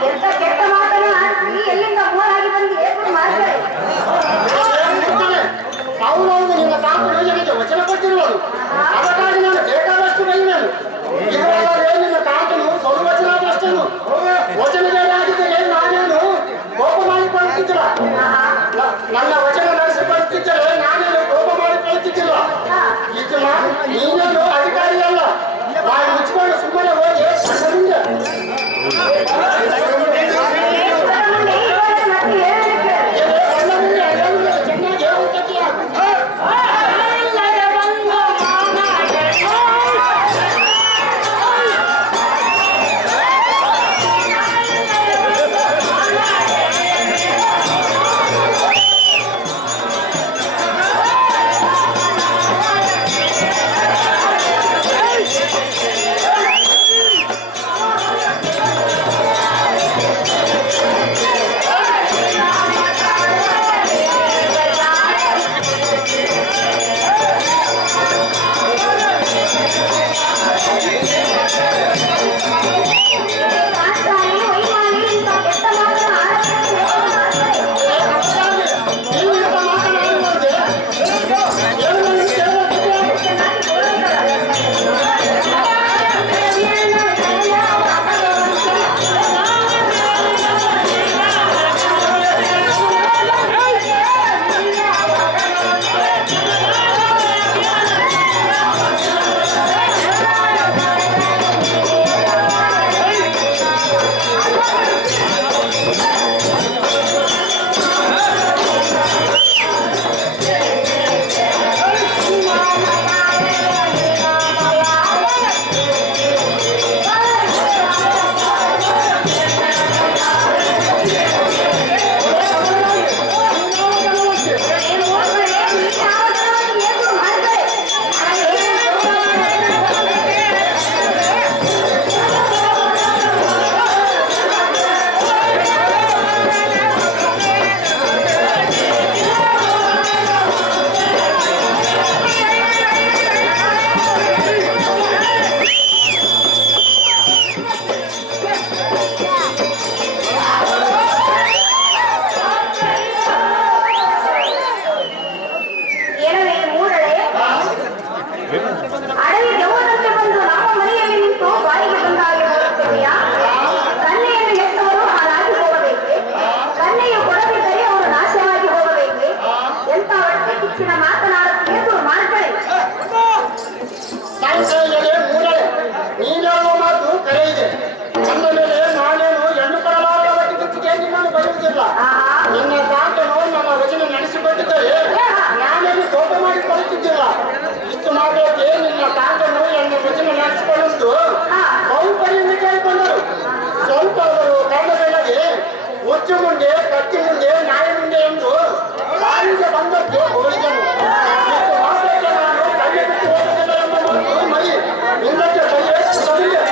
ಎಂತ ಕೆಟ್ಟ ಮಾತನ್ನು ಆಡ್ತಿ ಎಲ್ಲಿಂದ ಮೂರಾಗಿ ಬಂದು ಏನು ಮಾಡ್ತಾರೆ ಅವನೊಂದು ನಿನ್ನ ತಾತನು ನನಗೆ ವಚನ ಕೊಟ್ಟಿರುವುದು ಅದಕ್ಕಾಗಿ ನಾನು ಬೇಕಾದಷ್ಟು ಬೈಯುವೆನು ಇದರೊಳಗೆ ನಿನ್ನ ತಾತನು ಬಹುವಚನಾದಷ್ಟನು ವಚನಗಳಾಗಿದ್ದರೆ ನಾನೇನು ಕೋಪ ಮಾಡಿಕೊಳ್ಳುತ್ತಿದ್ದಿಲ್ಲ ನನ್ನ ವಚನ ನಡೆಸಿಕೊಳ್ಳುತ್ತಿದ್ದರೆ ನಾನೇನು ಕೋಪ ಮಾಡಿಕೊಳ್ಳುತ್ತಿದ್ದಿಲ್ಲ ಇದು ನೀನೇನು ಅಧಿಕಾರಿ ಅಲ್ಲ ನಾನು ಮುಚ್ಚಿಕೊಂಡು ಸುಮ್ಮನೆ ಹೋಗಿ ಸಣ್ಣದಿಂದ ಚೆನ್ನಾಗಿ ಹೋಗ್ತೈತಿಯ ಅಡವಿ ದೆವ್ವದಂತೆ ಬಂದು ನಮ್ಮ ಮನೆಯಲ್ಲಿ ನಿಂತು ಬಾಯಿಗೆ ಬಂದಾಗಿ ಹೋಗುತ್ತದೆಯಾ ಕನ್ನೆಯನ್ನು ಹೆತ್ತವರು ಹಾಳಾಗಿ ಹೋಗಬೇಕೆ ಕನ್ನೆಯು ಕೊಡದಿದ್ದರೆ ಅವರು ನಾಶವಾಗಿ ಹೋಗಬೇಕೆ ಎಂತ ಹೊಟ್ಟೆ ಕಿಚ್ಚಿನ ಮಾತನಾಡುತ್ತಿದ್ದು ಮಾಡ್ತಾರೆ ಸಂಶಯಗಳೇ ಮೂರಳೆ ನೀನೇಳುವ ಮಾತು ಕರೆ ಇದೆ ಅಂದ ಮೇಲೆ ನಾನೇನು ಹೆಣ್ಣು ಕೊಡಲಾರದ ಕಿಚ್ಚಿಗೆ ನಿನ್ನನ್ನು ಬರುವುದಿಲ್ಲ ನಿನ್ನ ತಾತನು ನಮ್ಮ ವಚನ ನಡೆಸಿಕೊಟ್ಟಿದ್ದರೆ ನಾನೇನು ಕೋಪ ಮಾಡಿಕೊಳ್ಳುತ್ತಿದ್ದಿಲ್ಲ ಇಷ್ಟು ಮಾತ್ರಕ್ಕೆ ನಿನ್ನ ತಾತನು ನನ್ನ ವಚನ ನಡೆಸಿಕೊಳ್ಳುವುದು ಬಹುಪರಿಯಿಂದ ಕೇಳಿಕೊಂಡರು ಸ್ವಲ್ಪ ಅವರು ಕಾರಣವಿಲ್ಲದೆ ಹುಚ್ಚು ಮುಂದೆ ಕತ್ತಿ ಮುಂದೆ ನಾಯಿ ಮುಂದೆ ಎಂದು ಬಾಯಿಗೆ ಬಂದದ್ದು ಹೋಳಿದನು ಇಷ್ಟು ಮಾತ್ರಕ್ಕೆ ನಾನು ಕೈಗೆ ಬಿಟ್ಟು ಹೋಗುತ್ತಿಲ್ಲ ಎಂಬ ಮಾತು ಮರಿ ನಿನ್ನಕ್ಕೆ ಸರಿಯೇ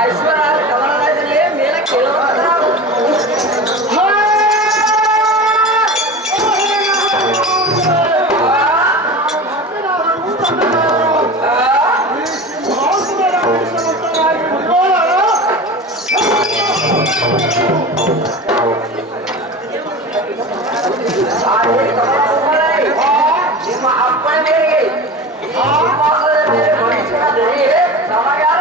ಐಶ್ವರ್ಯ ಕಮಲರಾಜನೇ ಮೇಲೆ ಕೇಳುವಂತ ನಿಮ್ಮ ಅಪ್ಪನ ಮೇರೆಗೆ ಈ ಸಿಂಹಾಸನದ ಮೇಲೆ ಮನುಷ್ಯನ ದೊರೆಯೇ ನಮಗಾರ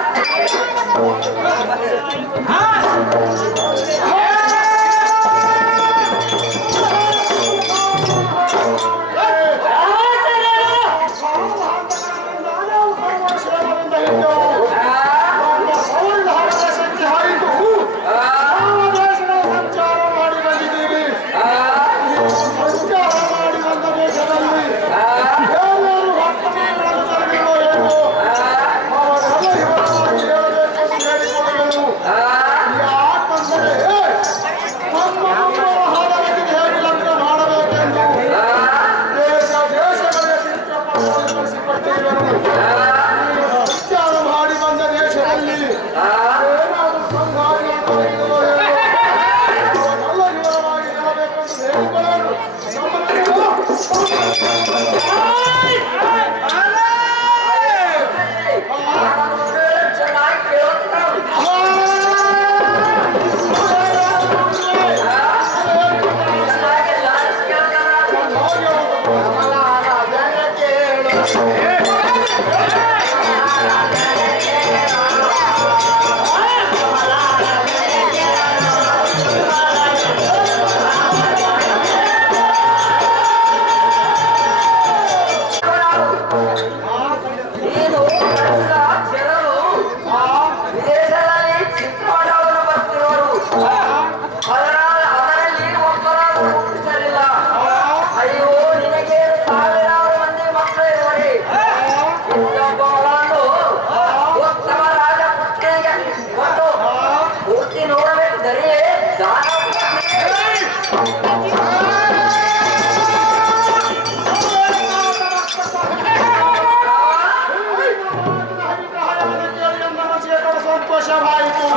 ಸಂತೋಷವಾಯಿತು.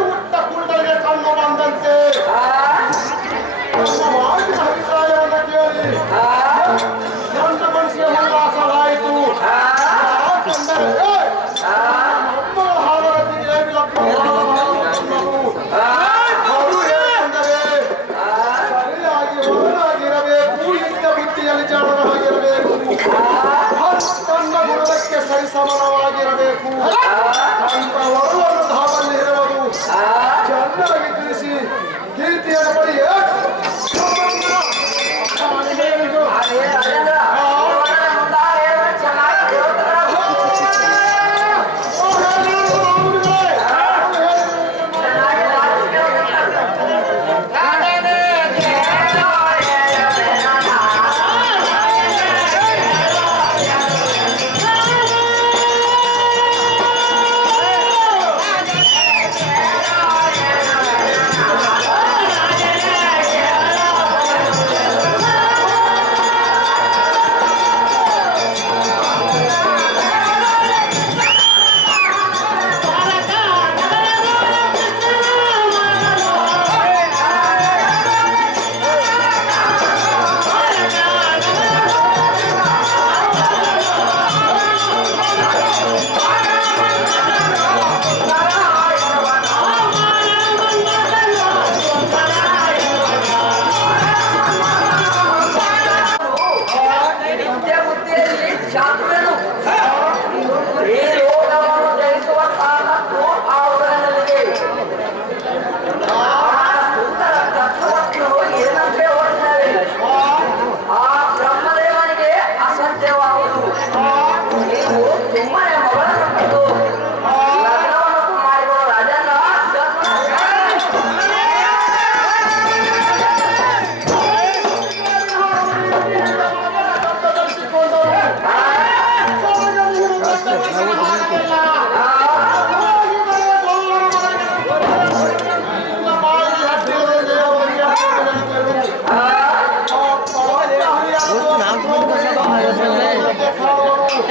ಹುಟ್ಟ ಕುಂಡಲಿಗೆ ಕಣ್ಣು ಬಂದಂತೆ ನಮ್ಮ ಮಾತಿನ ಅಭಿಪ್ರಾಯವನ್ನು ಕೇಳಿ ನನ್ನ ಮನಸ್ಸಿಗೆ ಉಲ್ಲಾಸವಾಯಿತು. ಯಾಕಂದರೆ ನಮ್ಮ ಹಾಲರತಿಗೆ ಸರಿಯಾಗಿ ಮಗನಾಗಿರಬೇಕು, ಇಂಥ ಬುದ್ಧಿಯಲ್ಲಿ ಜಾಣನಾಗಿರಬೇಕು, ತನ್ನ ಗುಣಕ್ಕೆ ಸರಿಸಮನವಾಗಿರಬೇಕು ಅಂತ ವರುವನ್ನು ಧಾಮಲ್ಲಿ ಇರುವುದು ಚೆನ್ನಾಗಿ ತಿಳಿಸಿ ಕೀರ್ತಿಯನ್ನು ಪಡೆಯ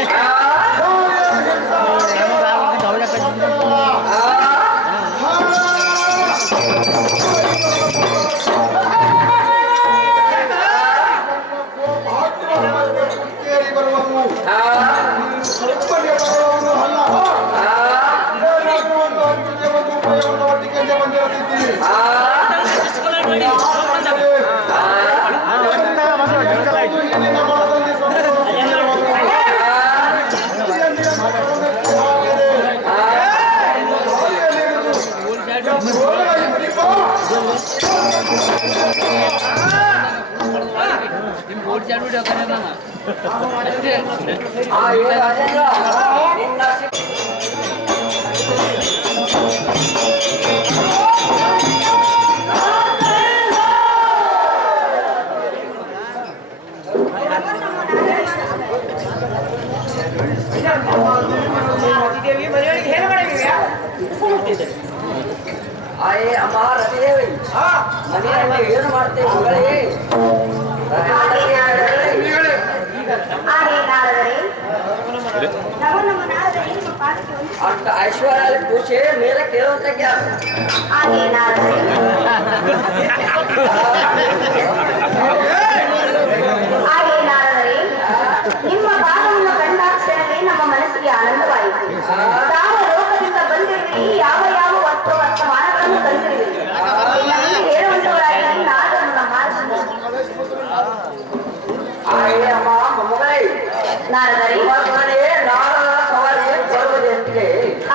Ah! ಏ ರಾಜೇಂದ್ರ ನಿನ್ನ ಆಯೇ ಅಮ್ಮ ರತಿದೇವಿ ಮನೆಯಲ್ಲಿ ಏನು ಮಾಡ್ತೇವೆ ಮಗಳೇ ಹಾಗೆ ನಾರದರೆ ನಮ್ಮ ನಾರದರೆ ನಿಮ್ಮ ಪಾದಕ್ಕೆ ಒಂದು ಅಷ್ಟ ಐಶ್ವರ್ಯ ಖುಷಿ ಮೇಲೆ ಕೇಳುವಂತ ಹಾಗೆ ನಾರದರೆ ಹಾಗೆ ನಾರದರೆ ನಿಮ್ಮ ಪಾದವನ್ನು ಕಂಡಾಕ್ಷಣವೇ ನಮ್ಮ ಮನಸ್ಸಿಗೆ ಆನಂದವಾಯಿತು. ಯಾವ ಲೋಕದಿಂದ ಬಂದಿರುವಿರಿ, ಯಾವ ಯಾವ ವರ್ತಮಾನಗಳನ್ನು ತಂದಿರುವಿರಿ ನಮಗೆ ಹೇಳುವಂತವರಾಗಿ ನಾರದನ್ನು ನಮ್ಮ ಆಯೇ ಅಮ್ಮ ಮಗಳೇ ನಾರದರೆ ಮಗನೇ ನಾರದ ಸವಾರಿ ಬರುವುದೆಂದ್ರೆ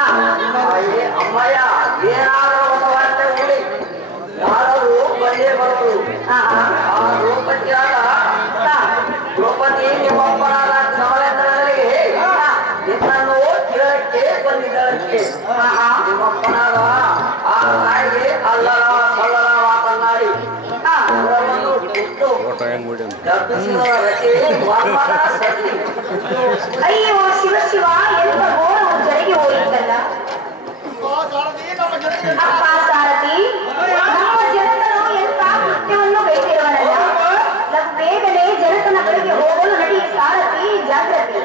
ಆಯೇ ಅಮ್ಮಯ್ಯ ಏನಾದರೂ ಒಂದು ವಾರ್ತೆ ಉಳಿ ನಾರರು ಬಂದೇ ಬರುವುದು ಆ ದ್ರೌಪದಿ ನಿಮ್ಮಪ್ಪನಾದ ನವಲೇಂದ್ರನಿಗೆ ನಿನ್ನನ್ನು ಕೇಳಕ್ಕೆ ಬಂದಿದ್ದಕ್ಕೆ ನಿಮ್ಮಪ್ಪನಾದ ಆ ತಾಯಿಗೆ ಅಲ್ಲರ ಸಲ್ಲರ ಮಾತನಾಡಿ ಅವರನ್ನು ಬಿಟ್ಟು ಅಯ್ಯೋ ಶಿವ ಶಿವ ಎಂತ ಘೋರವು ಜರಿಗೆ ಹೋಯಿತಲ್ಲ. ಅಪ್ಪ ಸಾರಥಿ, ನಮ್ಮ ಜನತನು ಎಂತ ಕೃತ್ಯವನ್ನು ಕೈತಿರುವನಲ್ಲ. ಬೇಗನೆ ಜನತನ ಬಳಿಗೆ ಹೋಗಲು ನಡಿ ಸಾರಥಿ, ಜಾಗ್ರತೆ.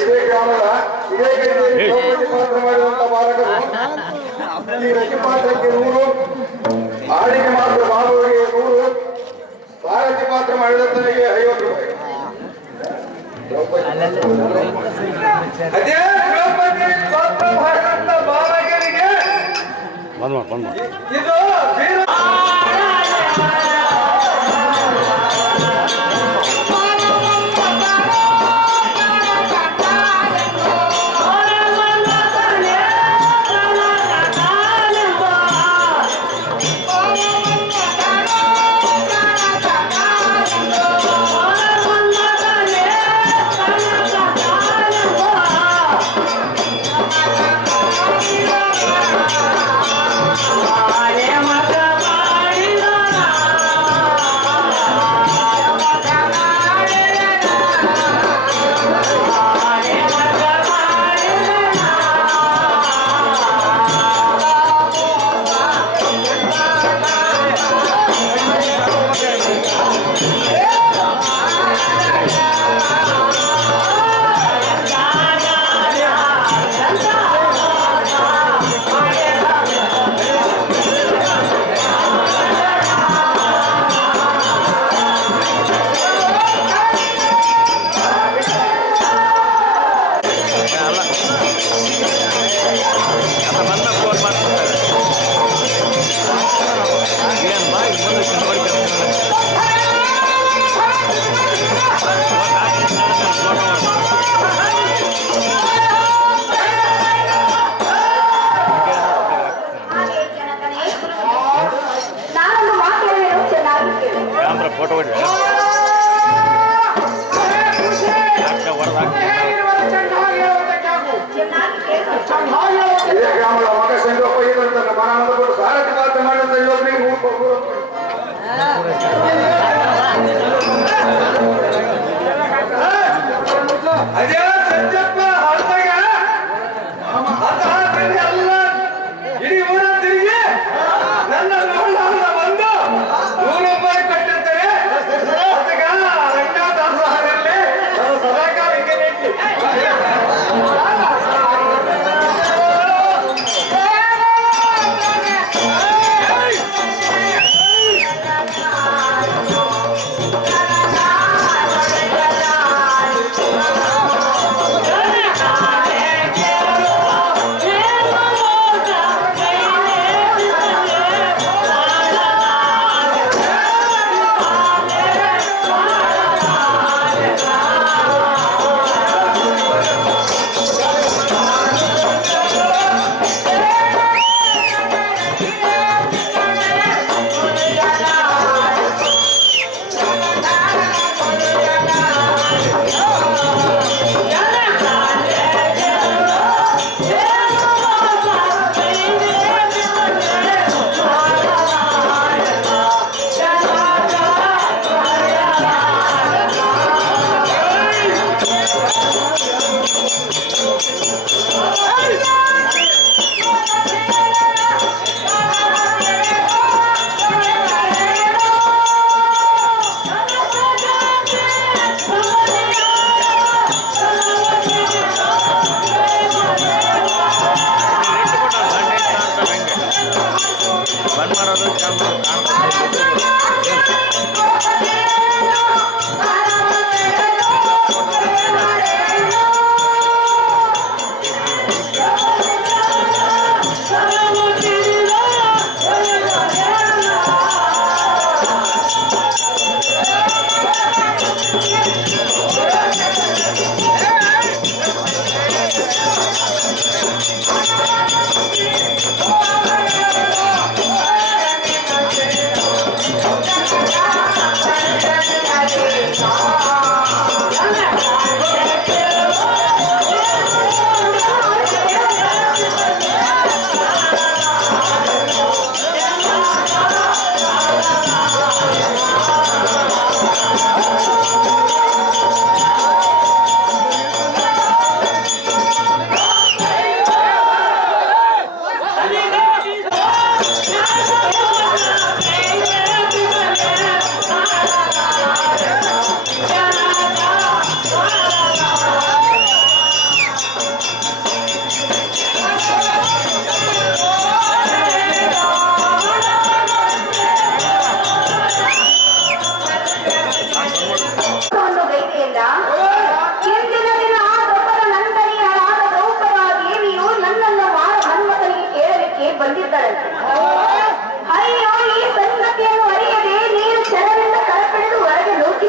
ಇದೇ ಗ್ರಾಮದ ಇದೇ ಗಡಿಯಲ್ಲಿ ದ್ರೌಪದಿ ಪಾತ್ರ ಮಾಡಿರುವಂತ ಬಾಲಕರು ಈ ರತಿ ಪಾತ್ರಕ್ಕೆ 100, ಆಡಿಗೆ ಮಾತ್ರ ಬಾಬುವಿಗೆ 100, ಸಾರಥಿ ಪಾತ್ರ ಮಾಡಿದಂತನಿಗೆ 50 ರೂಪಾಯಿ. ಅದೇ ದ್ರೌಪದಿ ಪಾತ್ರ ಮಾಡಿದಂತ ಬಾಲಕರಿಗೆ ಇದು ವೀರ ನಾನೊಂದು ಮಾತು ಹೇಳಲು ಚೆನ್ನಾಗಿ ಕೇಳಿ. ಫೋಟೋ ಚೆನ್ನಾಗಿ ಕೇಳಿ. ಇದೇ ಗ್ರಾಮದ ಮಗ ಸಂಗಪ್ಪ ಇದಂತ ಮನಾನಂದ ಸಾರಥಿ ಪಾತ್ರ ಮಾಡಿದಂತ ಯುವಕರಿಗೆ 100 ರೂಪಾಯಿ. ಅದೇ ಸಂಜಪ್ಪ ಹೊರತಾಗ ಅಲ್ಲ ಇಡೀ ಊರ ತಿರುಗಿ ನನ್ನ ನೋಡಲ್ಲ ಬಂದು 100 ರೂಪಾಯಿ ಕೊಟ್ಟಿರ್ತಾರೆ. ಅದಕ್ಕೆ ರಂಗದಾಸರಲ್ಲಿ ನಾನು ಸದಾಕಾಲ ಹಿಂಗೆ ನಿಂತು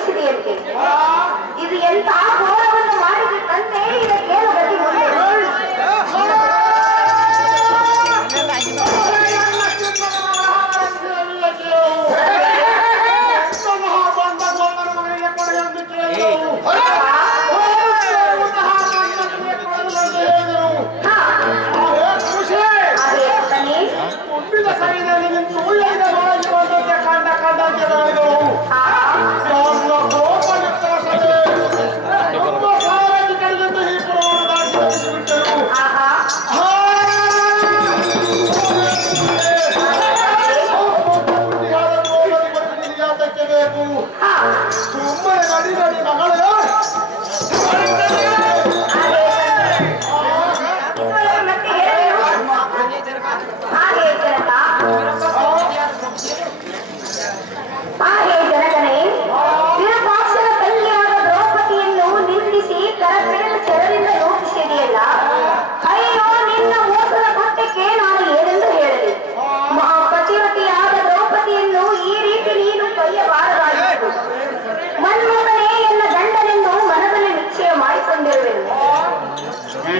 ಕಳುಹಿಸಿದೆಯಂತೆ. ಇದು ಎಂತ ಘೋರವನ್ನು ಮಾಡಿದ ತಂದೆ, ಇದಕ್ಕೇನು ಗತಿ ಮುಂದೆ?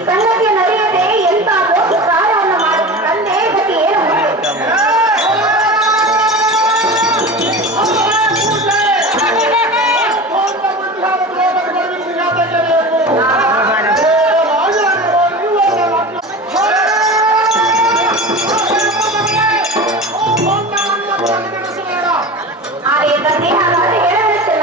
ಸಂಗತಿಯ ನಡೆಯದೆ ಎಂತ ಮೋಸ ಕಾರ್ಯವನ್ನು ಮಾಡಿದ ತಂದೆ, ಗತಿ ಏನು ಮುಂದೆ? ಅದೇ ತಂದೆ, ಹಾಗಾದ್ರೆ ಹೇಳಲಿಕ್ಕೆ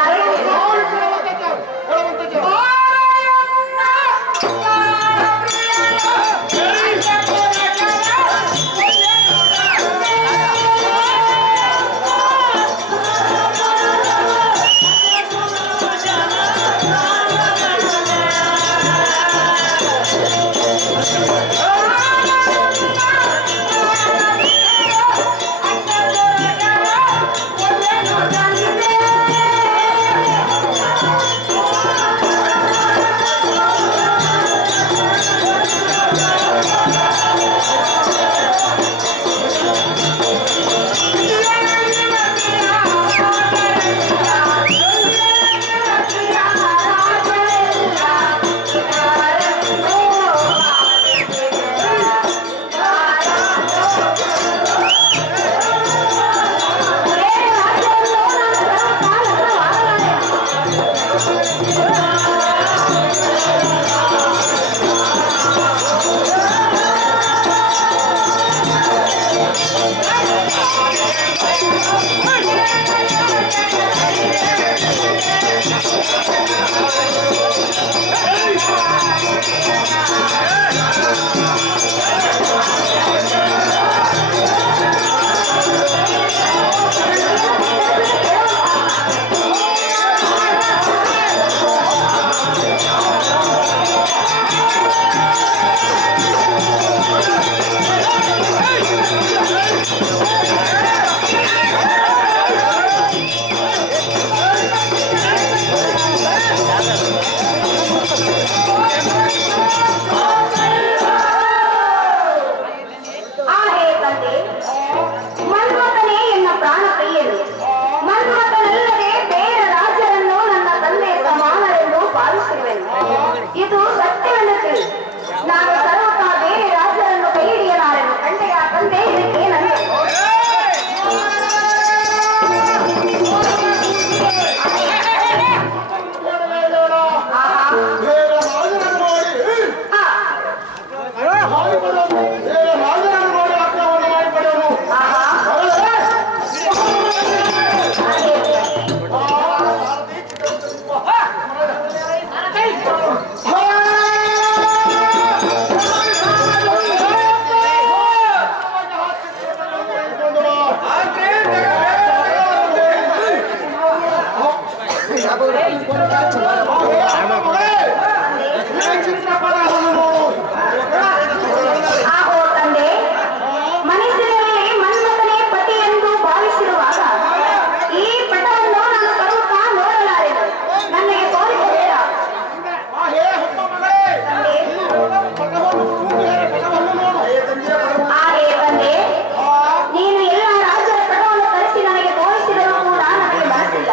ನೀನು ಎಲ್ಲ ರಾಜ್ಯದ ಪಟವನ್ನು ತರಿಸಿ ನನಗೆ ತೋರಿಸಿದರೂ ಕೂಡ ನನಗೆ ಮನಸ್ಸಿಲ್ಲ.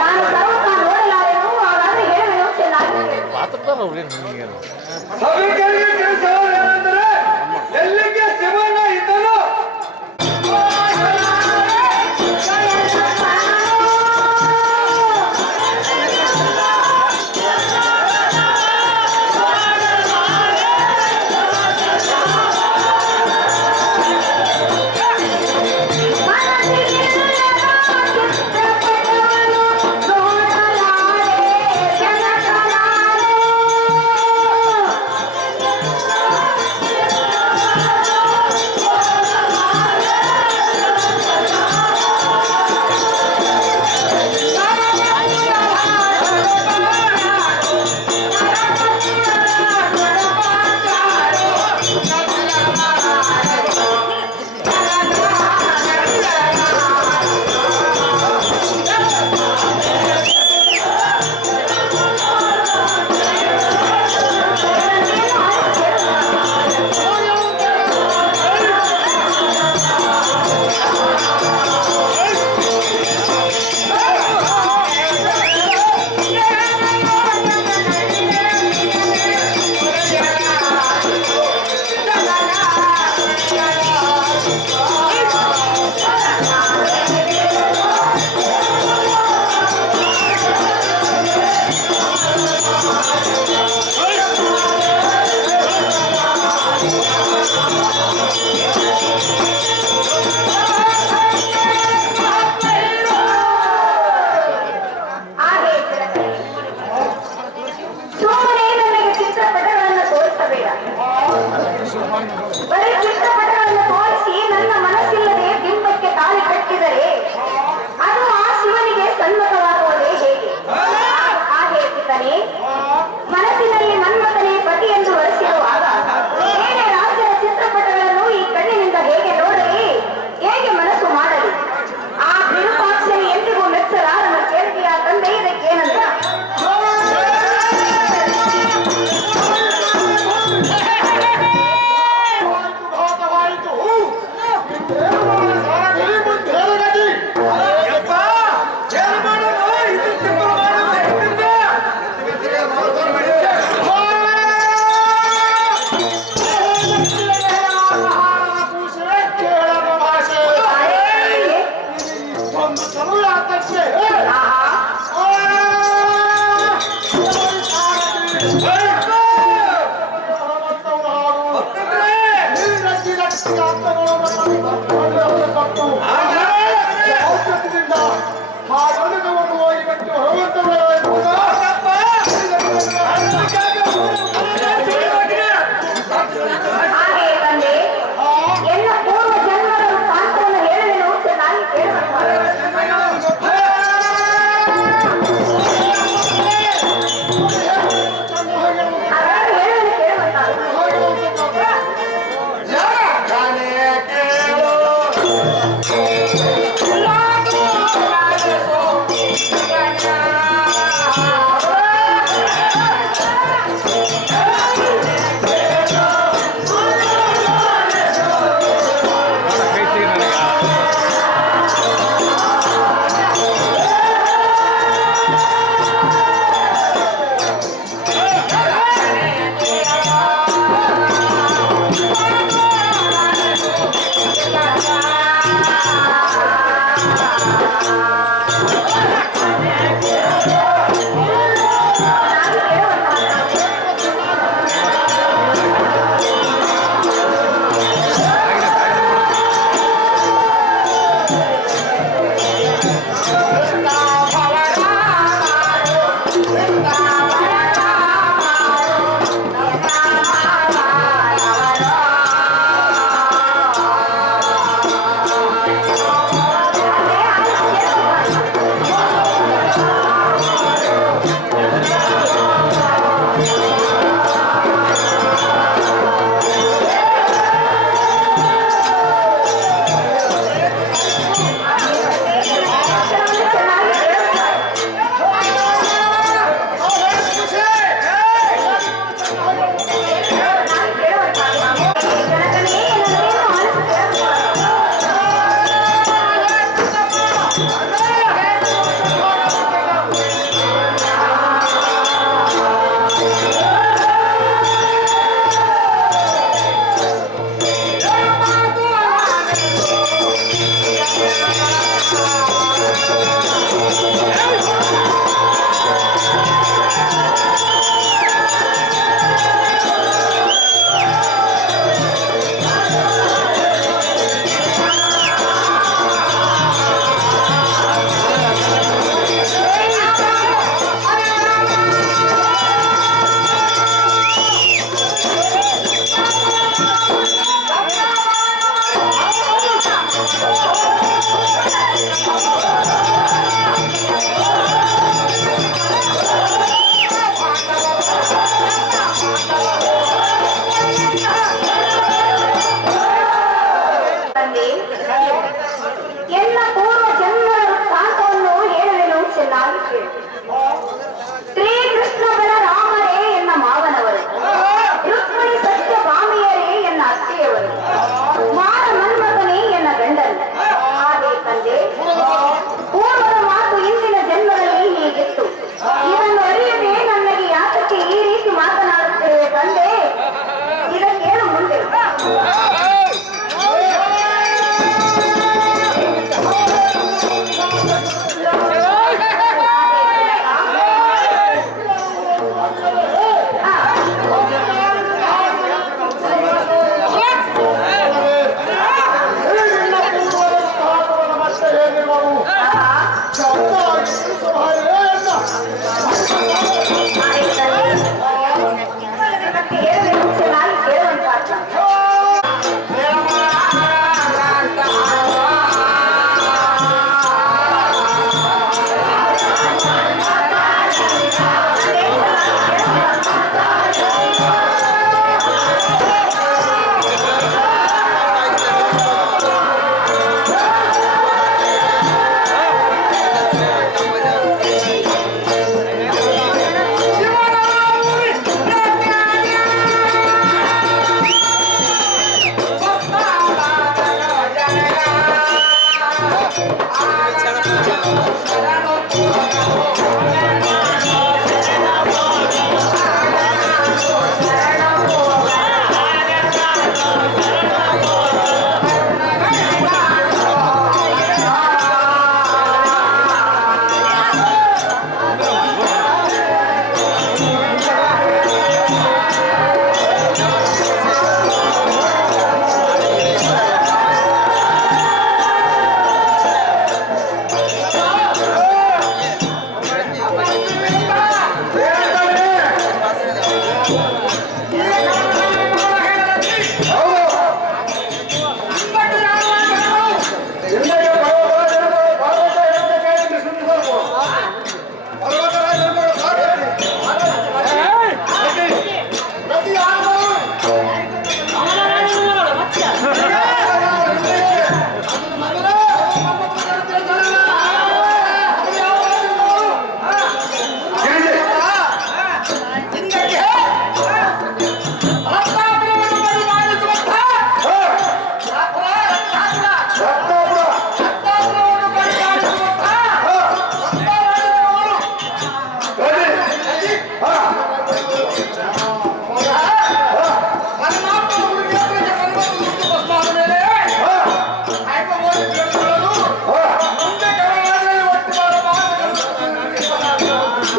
ನಾನು ಸರ್ವತಾ ಸಭಿಕರಿಗೆ ತಿಳಿಸುವುದೇನೆಂದರೆ ಎಲ್ಲಿಗೆ ಶಿವಣ್ಣ ಇದ್ದನು ನೋಡಲಾರೆ ಜನಕಲಾರೆ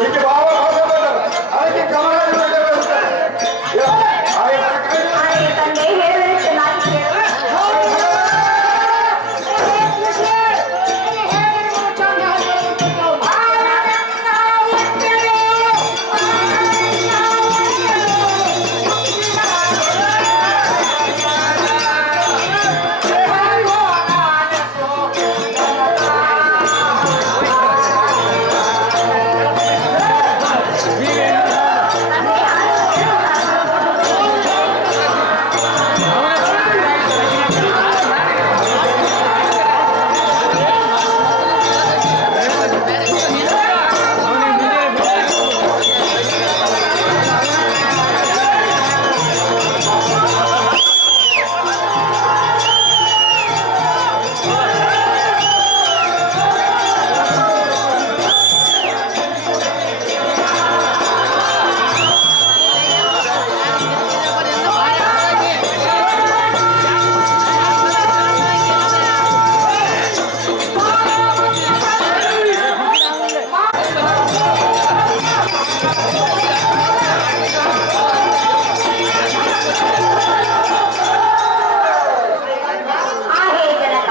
ಈಕೆ ಭಾವ ಅದಕ್ಕೆ ಗಮನ ಹಾಗೆ ತಂದೆ ಹೇಳಿದರೆ ಚೆನ್ನಾಗಿ ಕೇಳು. ಹಾಗೆ ಜನಕ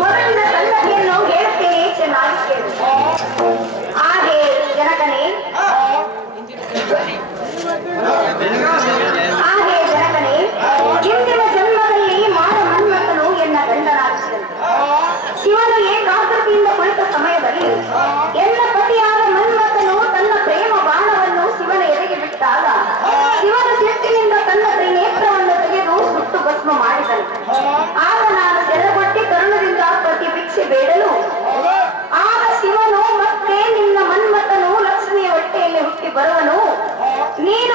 ಮೊದಲಿನ ಸಂಗತಿಯನ್ನು ಹೇಳುತ್ತೇನೆ ಚೆನ್ನಾಗಿ ಕೇಳು. ಹಾಗೆ ಜನಕನೇ ಹಿಂದಿನ ಜನ್ಮದಲ್ಲಿ ಮಾರ ಮನ್ಮಥನು ಎನ್ನ ಗಂಡನಾಗಿದ್ದನು. ಶಿವನು ಏಕಾಗ್ರತೆಯಿಂದ ಕುಳಿತ ಸಮಯದಲ್ಲಿ ಎನ್ನ ಪತಿಯಾದ ಮನ್ಮಥನು ತನ್ನ ಪ್ರೇಮ ಬಾಣವನ್ನು ಶಿವನ ಎದೆಗೆ ಬಿಟ್ಟಾಗ ಶಿವನ ಸಿಟ್ಟಿನಿಂದ ತನ್ನ ತ್ರಿನೇತ್ರವನ್ನು ತೆಗೆದು ಸುಟ್ಟು ಭಸ್ಮ ಮಾಡಿದನು. ಆಗ ನಾನು ಸೆರೆಗೊಟ್ಟಿ ಕರುಣದಿಂದ ಪತಿ ಭಿಕ್ಷೆ ಬೇಡಲು ಆಗ ಶಿವನು ಮತ್ತೆ ನಿನ್ನ ಮನ್ಮಥನು ಲಕ್ಷ್ಮಿಯ ಹೊಟ್ಟೆಯಲ್ಲಿ ಹುಟ್ಟಿ ಬರುವನು, ನೀನು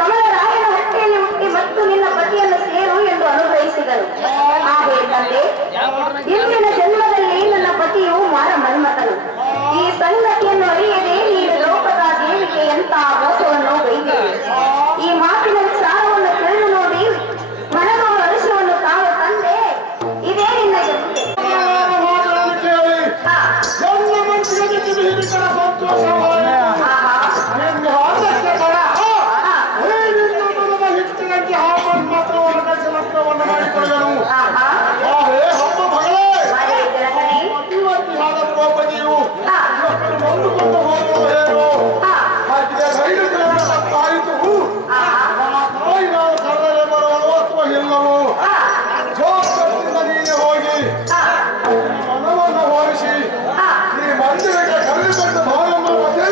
ಕಮಲರಾಯನ ಹೊಟ್ಟೆಯಲ್ಲಿ ಹುಟ್ಟಿ ಮತ್ತು ನಿನ್ನ ಪತಿಯನ್ನು ಸೇರು ಎಂದು ಅನುಗ್ರಹಿಸಿದರು. ಹಾಗೆ ತಂದೆ ಹಿಂದಿನ ಜನ್ಮದಲ್ಲಿ ನನ್ನ ಪತಿಯು ಮಾರ ಮನ್ಮಥನು. ಈ ಸಂಗತಿಯನ್ನು ಅರಿಯದೆ ನೀನು ಲೋಕದ ದೇವಿಗೆ ಎಂತ ಮೋಸವನ್ನು ಬೈದಿದೆ. ಈ ಮಾತಿನ ವಿಚಾರವನ್ನು ತಿಳಿದು ನೋಡಿ ಮನಗಳ ಅರಿಶವನ್ನು ತಾವು ತಂದೆ ಇದೇ ನಿನ್ನ ಜೊತೆ. ಎಲ್ಲ ಮನಸ್ಸಿಗೆ ಹಿರಿಕರ ಸಂತೋಷ ಹೆಚ್ಚಿನಂತೆ ಹಾಕೊಂಡು ಮಾತ್ರವನ್ನು ಕಳಿಸಲತ್ರವನ್ನು ಮಾಡಿಕೊಳ್ಳಲು ಹಬ್ಬ ಮಗಳೇ ಮಧ್ಯವರ್ತಿಯಾದ ದ್ರೌಪದಿಯು ಮಕ್ಕಳು ನೊಂದುಕೊಂಡು ಹೋಗುವ ಏನು ಹಾಗೆ ರೈಲು ಆಯಿತು. ತಾಯಿ ನಾವು ಕರೆದರೆ ಬರುವಳು ಅಥವಾ ಇಲ್ಲವೋ ಜೋಕದಿಂದ ನೀನೆ ಹೋಗಿ ಮನವನ್ನು ಹೋಲಿಸಿ ಈ ಮಂದಿರಕ್ಕೆ ಕರೆದುಕೊಂಡು ಭಾವಮ್ಮ ಮಧ್ಯೆ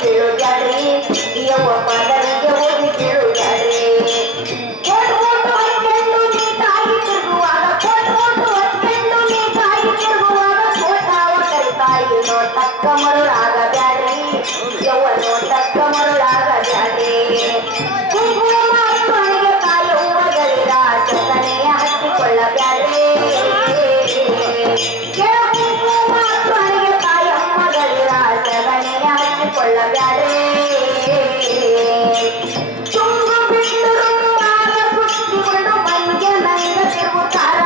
ಬೀಳುತ್ಯಾಡ್ರಿ ಯವ್ವ ಪದರಿಗೆ ಹೋಗಿ ಬೀಳುತ್ಯಾಡ್ರಿ ಕೋಟ್ ಹೊತ್ಕೊಂಡು ನೀ ತಾಯಿ ತಿರುಗುವಾಗ ಕೋಟ್ ಹೊತ್ಕೊಂಡು ನೀ ತಾಯಿ ತಿರುಗುವಾಗ ಕೋಟಾವ ಕರಿತಾಯಿ ನೋಟಕ್ಕ ಮರುಳಾಗಬ್ಯಾಡ್ರಿ ಯವ್ವ ನೋಟಕ್ಕ ಮರುಳಾಗಬ್ಯಾಡ್ರಿ ಕುಂಕುಮ ಮನೆಗೆ ಕಾಯುವಗಳಿರ ಸಗಣಿಯ ಹಚ್ಚಿಕೊಳ್ಳಬ್ಯಾಡ್ರಿ ಕುಂಕುಮ ಮನೆಗೆ ಕಾಯಮ್ಮಗಳಿರ ಸಗಣಿಯ ಹಚ್ಚಿಕೊಳ್ಳಬ್ಯಾಡ್ರಿ ತುಂಗು ಬಿಟ್ಟು ರುಂಬಾಲ ಸುತ್ತಿಕೊಂಡು ಮಂಗೆ ನಂಗ ತಿರುಗುತ್ತಾರ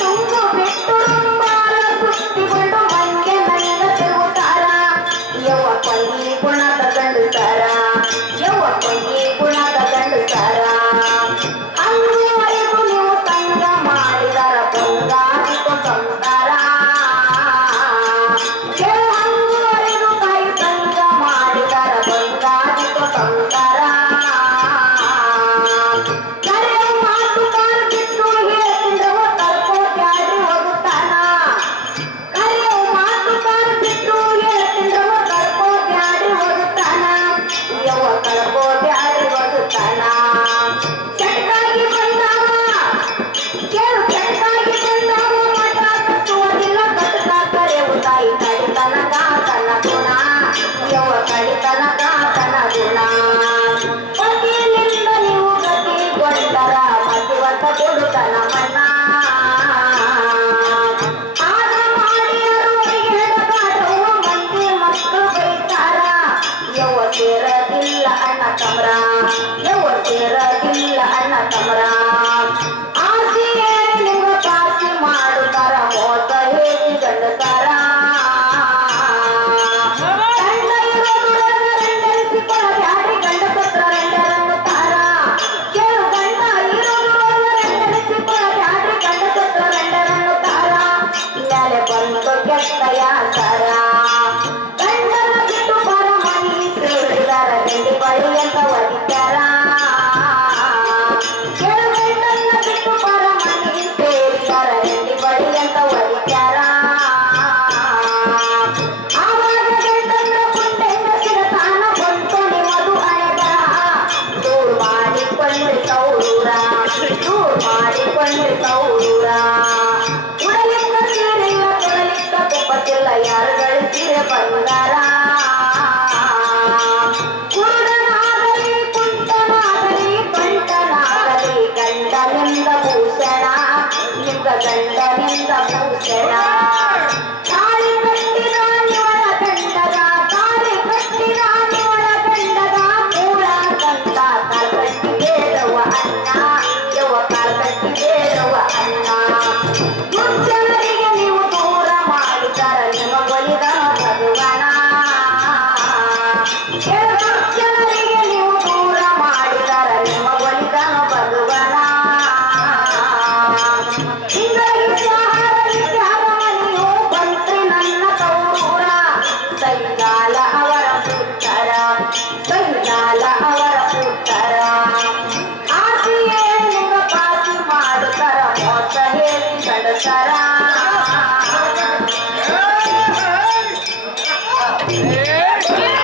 ತುಂಗು ಬಿಟ್ಟು ರುಂಬಾಲ ಸುತ್ತಿಕೊಂಡು ಮಂಗೆ ನಂಗ ತಿರುಗುತ್ತಾರ ಯವ್ವ ಕೊಂಗಿ ಗುಣದ ಗಂಡುತ್ತಾರ ಯವ್ವ ಕೊಂಗಿ ಗುಣದ ಗಂಡುತ್ತಾರ ಅಂಗುವರೆಗೂ ನೀವು ಸಂಗ ಮಾಡಿದರ ಬಂಗಾರಿಗೂ ಸಂಸಾರ ಅಂಗುವರೆಗೂ ತಾಯಿ ಸಂಗ ಮಾಡಿದರ ಬಂಗಾರಿಗೂ ಸಂಸಾರ ಕರೆಯ ಮಾತು ಕಾಲು ಬಿಟ್ಟು ಹೇಳ್ತಿಂದ್ರವ ಕರ್ಕೋಟ್ಯಾಡ್ರಿ ಹೋಗುತ್ತಾನ ಕರೆಯ ಮಾತು ಕಾಲು ಬಿಟ್ಟು ಹೇಳ್ತಿಂದ್ರವ ಕರ್ಕೋಟ್ಯಾಡ್ರಿ ಹೋಗುತ್ತಾನ ಯವ್ವ ಕರ್ಕೋಟ್ಯಾಡ್ರಿ ಹೋಗುತ್ತಾನ ಚಟ್ಟಾಗಿ ಬಂದಾವ ಕೇಳು ಚಟ್ಟಾಗಿ ಬಂದಾವ ಮಠ ಕಟ್ಟುವುದಿಲ್ಲ ಕಟ್ಟಕ ಕರೆವು ತಾಯಿ ಕಡಿತನಕ ತನ್ನ ಗುಣ ಯವ್ವ ಕಡಿತನಕ ತನ್ನ ಗುಣ ಪತಿಯಿಂದ ನೀವು ಗತಿಗೊಂಡರ ಮತಿವಂತ ಕೊಡುತ್ತನ ಮಣ್ಣ ಆಗ ಮಾಡಿಯರು ಎಡಗಾಡುವ ಮಂದಿ ಮಕ್ಕಳು ಬೈತಾರ ಯವ್ವ ಸೇರದಿಲ್ಲ ಅಣ್ಣ ತಮ್ರ ಯವ್ವ